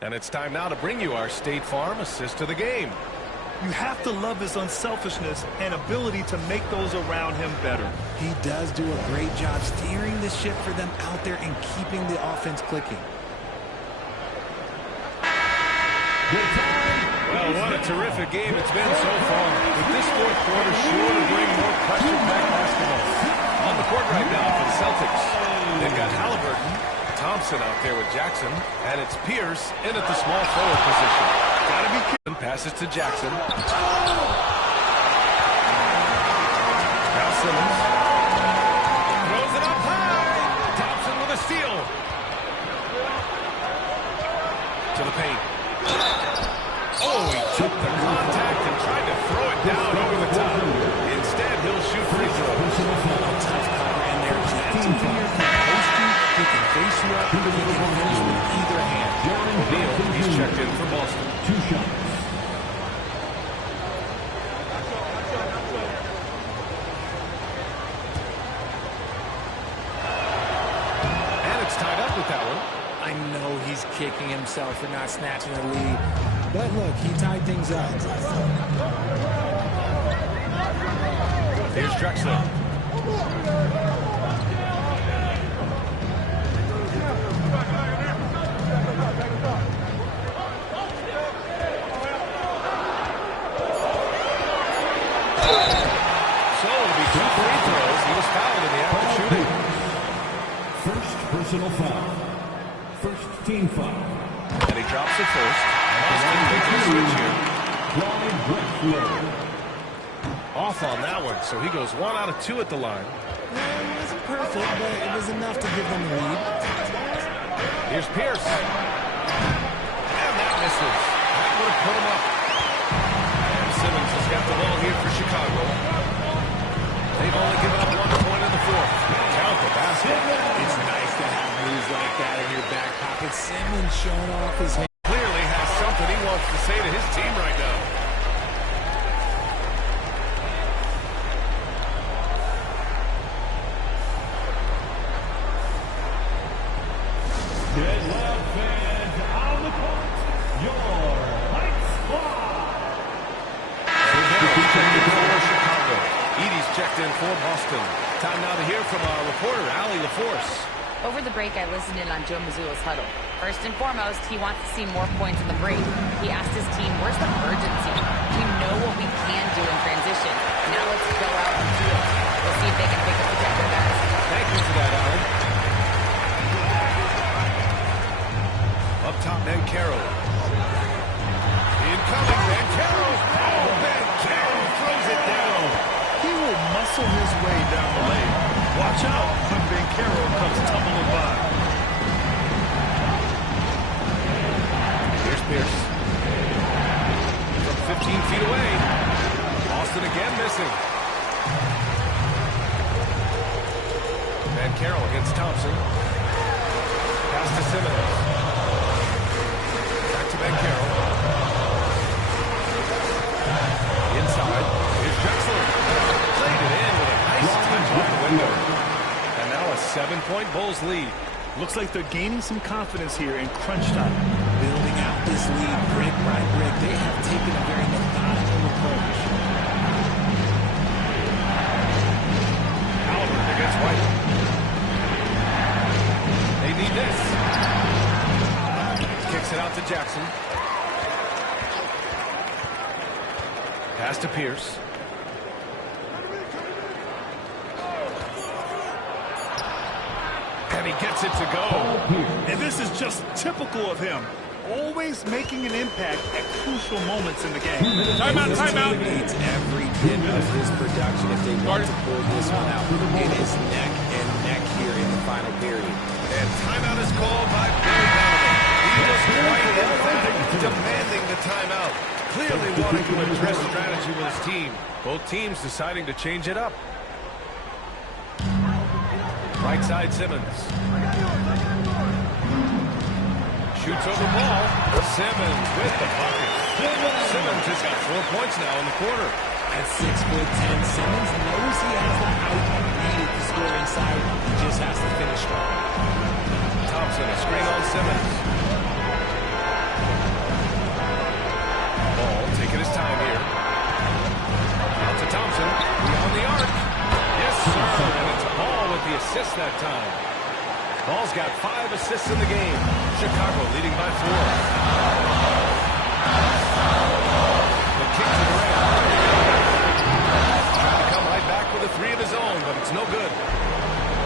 And it's time now to bring you our State Farm assist of the game. You have to love his unselfishness and ability to make those around him better. He does do a great job steering the ship for them out there and keeping the offense clicking. Well, what a terrific game it's been so far. With this fourth quarter sure to bring more pressure back basketball. On the court right now for the Celtics. They've got Halliburton, Thompson out there with Jackson, and it's Pierce in at the small forward position. Gotta be careful. Passes to Jackson. Now Simmons. Throws it up high. Thompson with a steal. To the paint. Oh, he took the contact and tried to throw it down over the top. Instead, he'll shoot free throws. Tough cover in there. Jackson Jr. can post you, he can face you up, he can finish with either hand. Neal, he's checked in for Boston. 2 shots. And it's tied up with that one. I know he's kicking himself for not snatching the lead. But look, he tied things up. Here's Drexler. So it'll be 2 free throws. He was fouled in the act of shooting. First personal foul. First team foul. And he drops it first. Boston making a switch here. Off on that one, so he goes 1 out of 2 at the line. It wasn't perfect, but it was enough to give them the lead. Here's Pierce. And that misses. That would have put him up. And Simmons has got the ball here for Chicago. They've only given up 1 point in the fourth. Count the basket. It's nice to have moves like that in your back pocket. Simmons showing off his hand. Clearly has something he wants to say to his team right now. Get loud, fans, on the court, your Heights Squad. Checked in for Chicago. Edie's checked in for Boston. Time now to hear from our reporter, Allie LaForce. Over the break, I listened in on Joe Mazzulla's huddle. First and foremost, he wants to see more points in the break. He asked his team, where's the urgency? We know what we can do in transition. Now let's go out and do it. We'll see if they can pick up the tempo, guys. Thank you for that, Allie. Up top, Banchero. Incoming, Banchero. Oh, Banchero throws it down. He will muscle his way down the lane. Watch out when Banchero comes tumbling by. Here's Pierce. From 15 feet away. Austin again missing. Banchero against Thompson. Pass to Simmons. Back to Banchero. Inside. Here's Drexler. Played it in with a nice touch off the window. And now a 7-point Bulls lead. Looks like they're gaining some confidence here in crunch time. Building out this lead brick by brick. They have taken a very methodical approach. Halliburton against White. They need this. Kicks it out to Jackson. Pass to Pierce. And he gets it to go. And this is just typical of him. Always making an impact at crucial moments in the game. Timeout, timeout. Needs every bit of his production if they want to pull this one out. It is neck and neck here in the final period. And timeout is called by Bill Donovan. He was quite emphatic, demanding the timeout. Clearly wanting to address strategy with his team. Both teams deciding to change it up. Right side Simmons. Shoots over ball. Simmons with the bucket. Simmons has got 4 points now in the quarter. At 6'10", Simmons knows he has the height needed to score inside. He just has to finish strong. Thompson, a screen on Simmons. Ball taking his time here. Out to Thompson. Beyond the arc. Yes, sir. And it's Ball with the assist that time. Ball's got 5 assists in the game. Chicago leading by 4. The kick to Durant. Trying to come right back with a 3 of his own, but it's no good.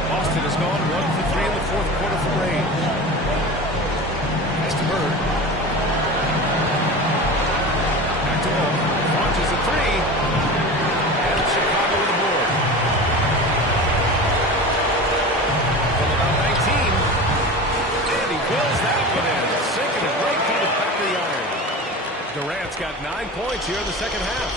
Boston has gone 1 for 3 in the fourth quarter from range. Pass to Bird. Back to Ball. Launches a 3. And Chicago with the board. From about 19. And he wills that one in. Sinking it right through the back of the iron. Durant's got 9 points here in the second half.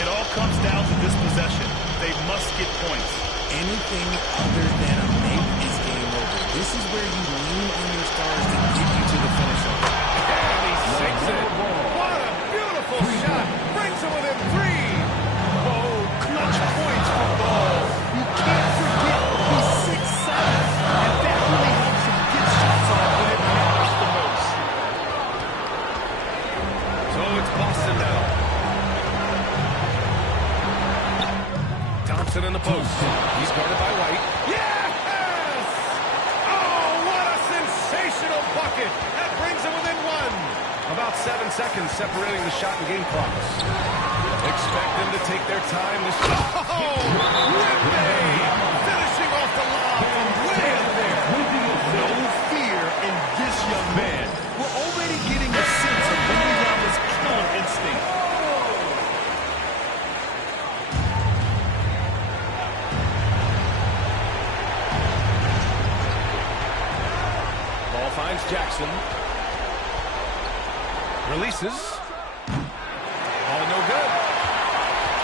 It all comes down to this possession. They must get points. Anything other than a make is game over. This is where you lean on your stars to get you to the finish line. And he sinks it. What a beautiful shot. Brings him within 3. Oh, clutch points for Ball. You can't forget he's 6'7", and that really helps him get shots off when it matters the most. So it's Boston now. Thompson in the post. He's guarded by White. Yes! Oh, what a sensational bucket. That brings him within 1. About 7 seconds separating the shot and game clocks. Expect them to take their time to shot. Oh, Whippy! Finishing off the lob from way up there. No fear in this young man. We're already getting a sense of Wembanyama's killer instinct. Ball finds Jackson. Releases. All no good.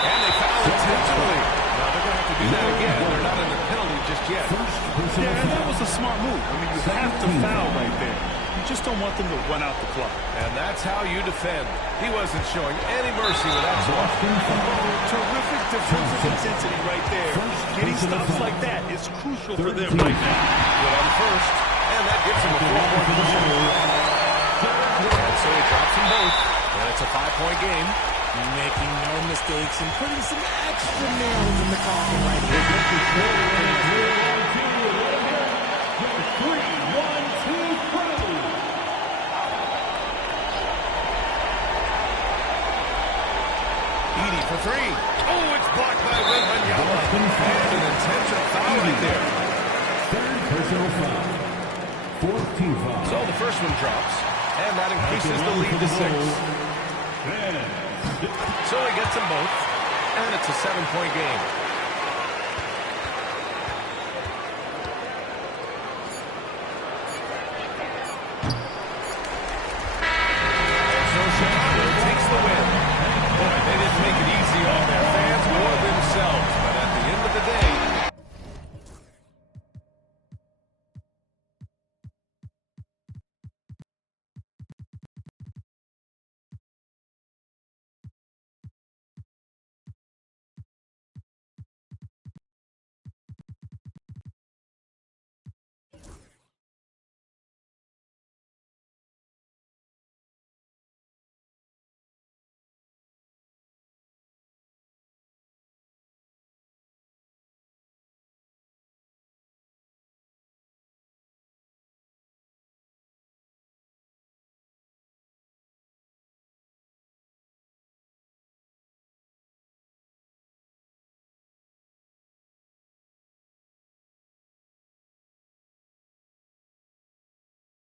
And they foul intentionally. Now they're going to have to do that again. They're not in the penalty just yet. Yeah, and that was a smart move. I mean, you have to foul right there. You just don't want them to run out the clock. And that's how you defend. He wasn't showing any mercy with that swat. Terrific defensive intensity right there. Getting stops like that is crucial for them right now. Good on first. And that gives him a 4-point lead. And so he drops them both. And it's a 5-point game. Making no mistakes and putting some extra nails in the coffin right here. 80 for 3. Oh, it's blocked by Wembanyama. And an intentional foul right there. Third personal foul. Fourth team foul. So the first one drops. And that increases the lead to 6. So he gets them both. And it's a 7-point game.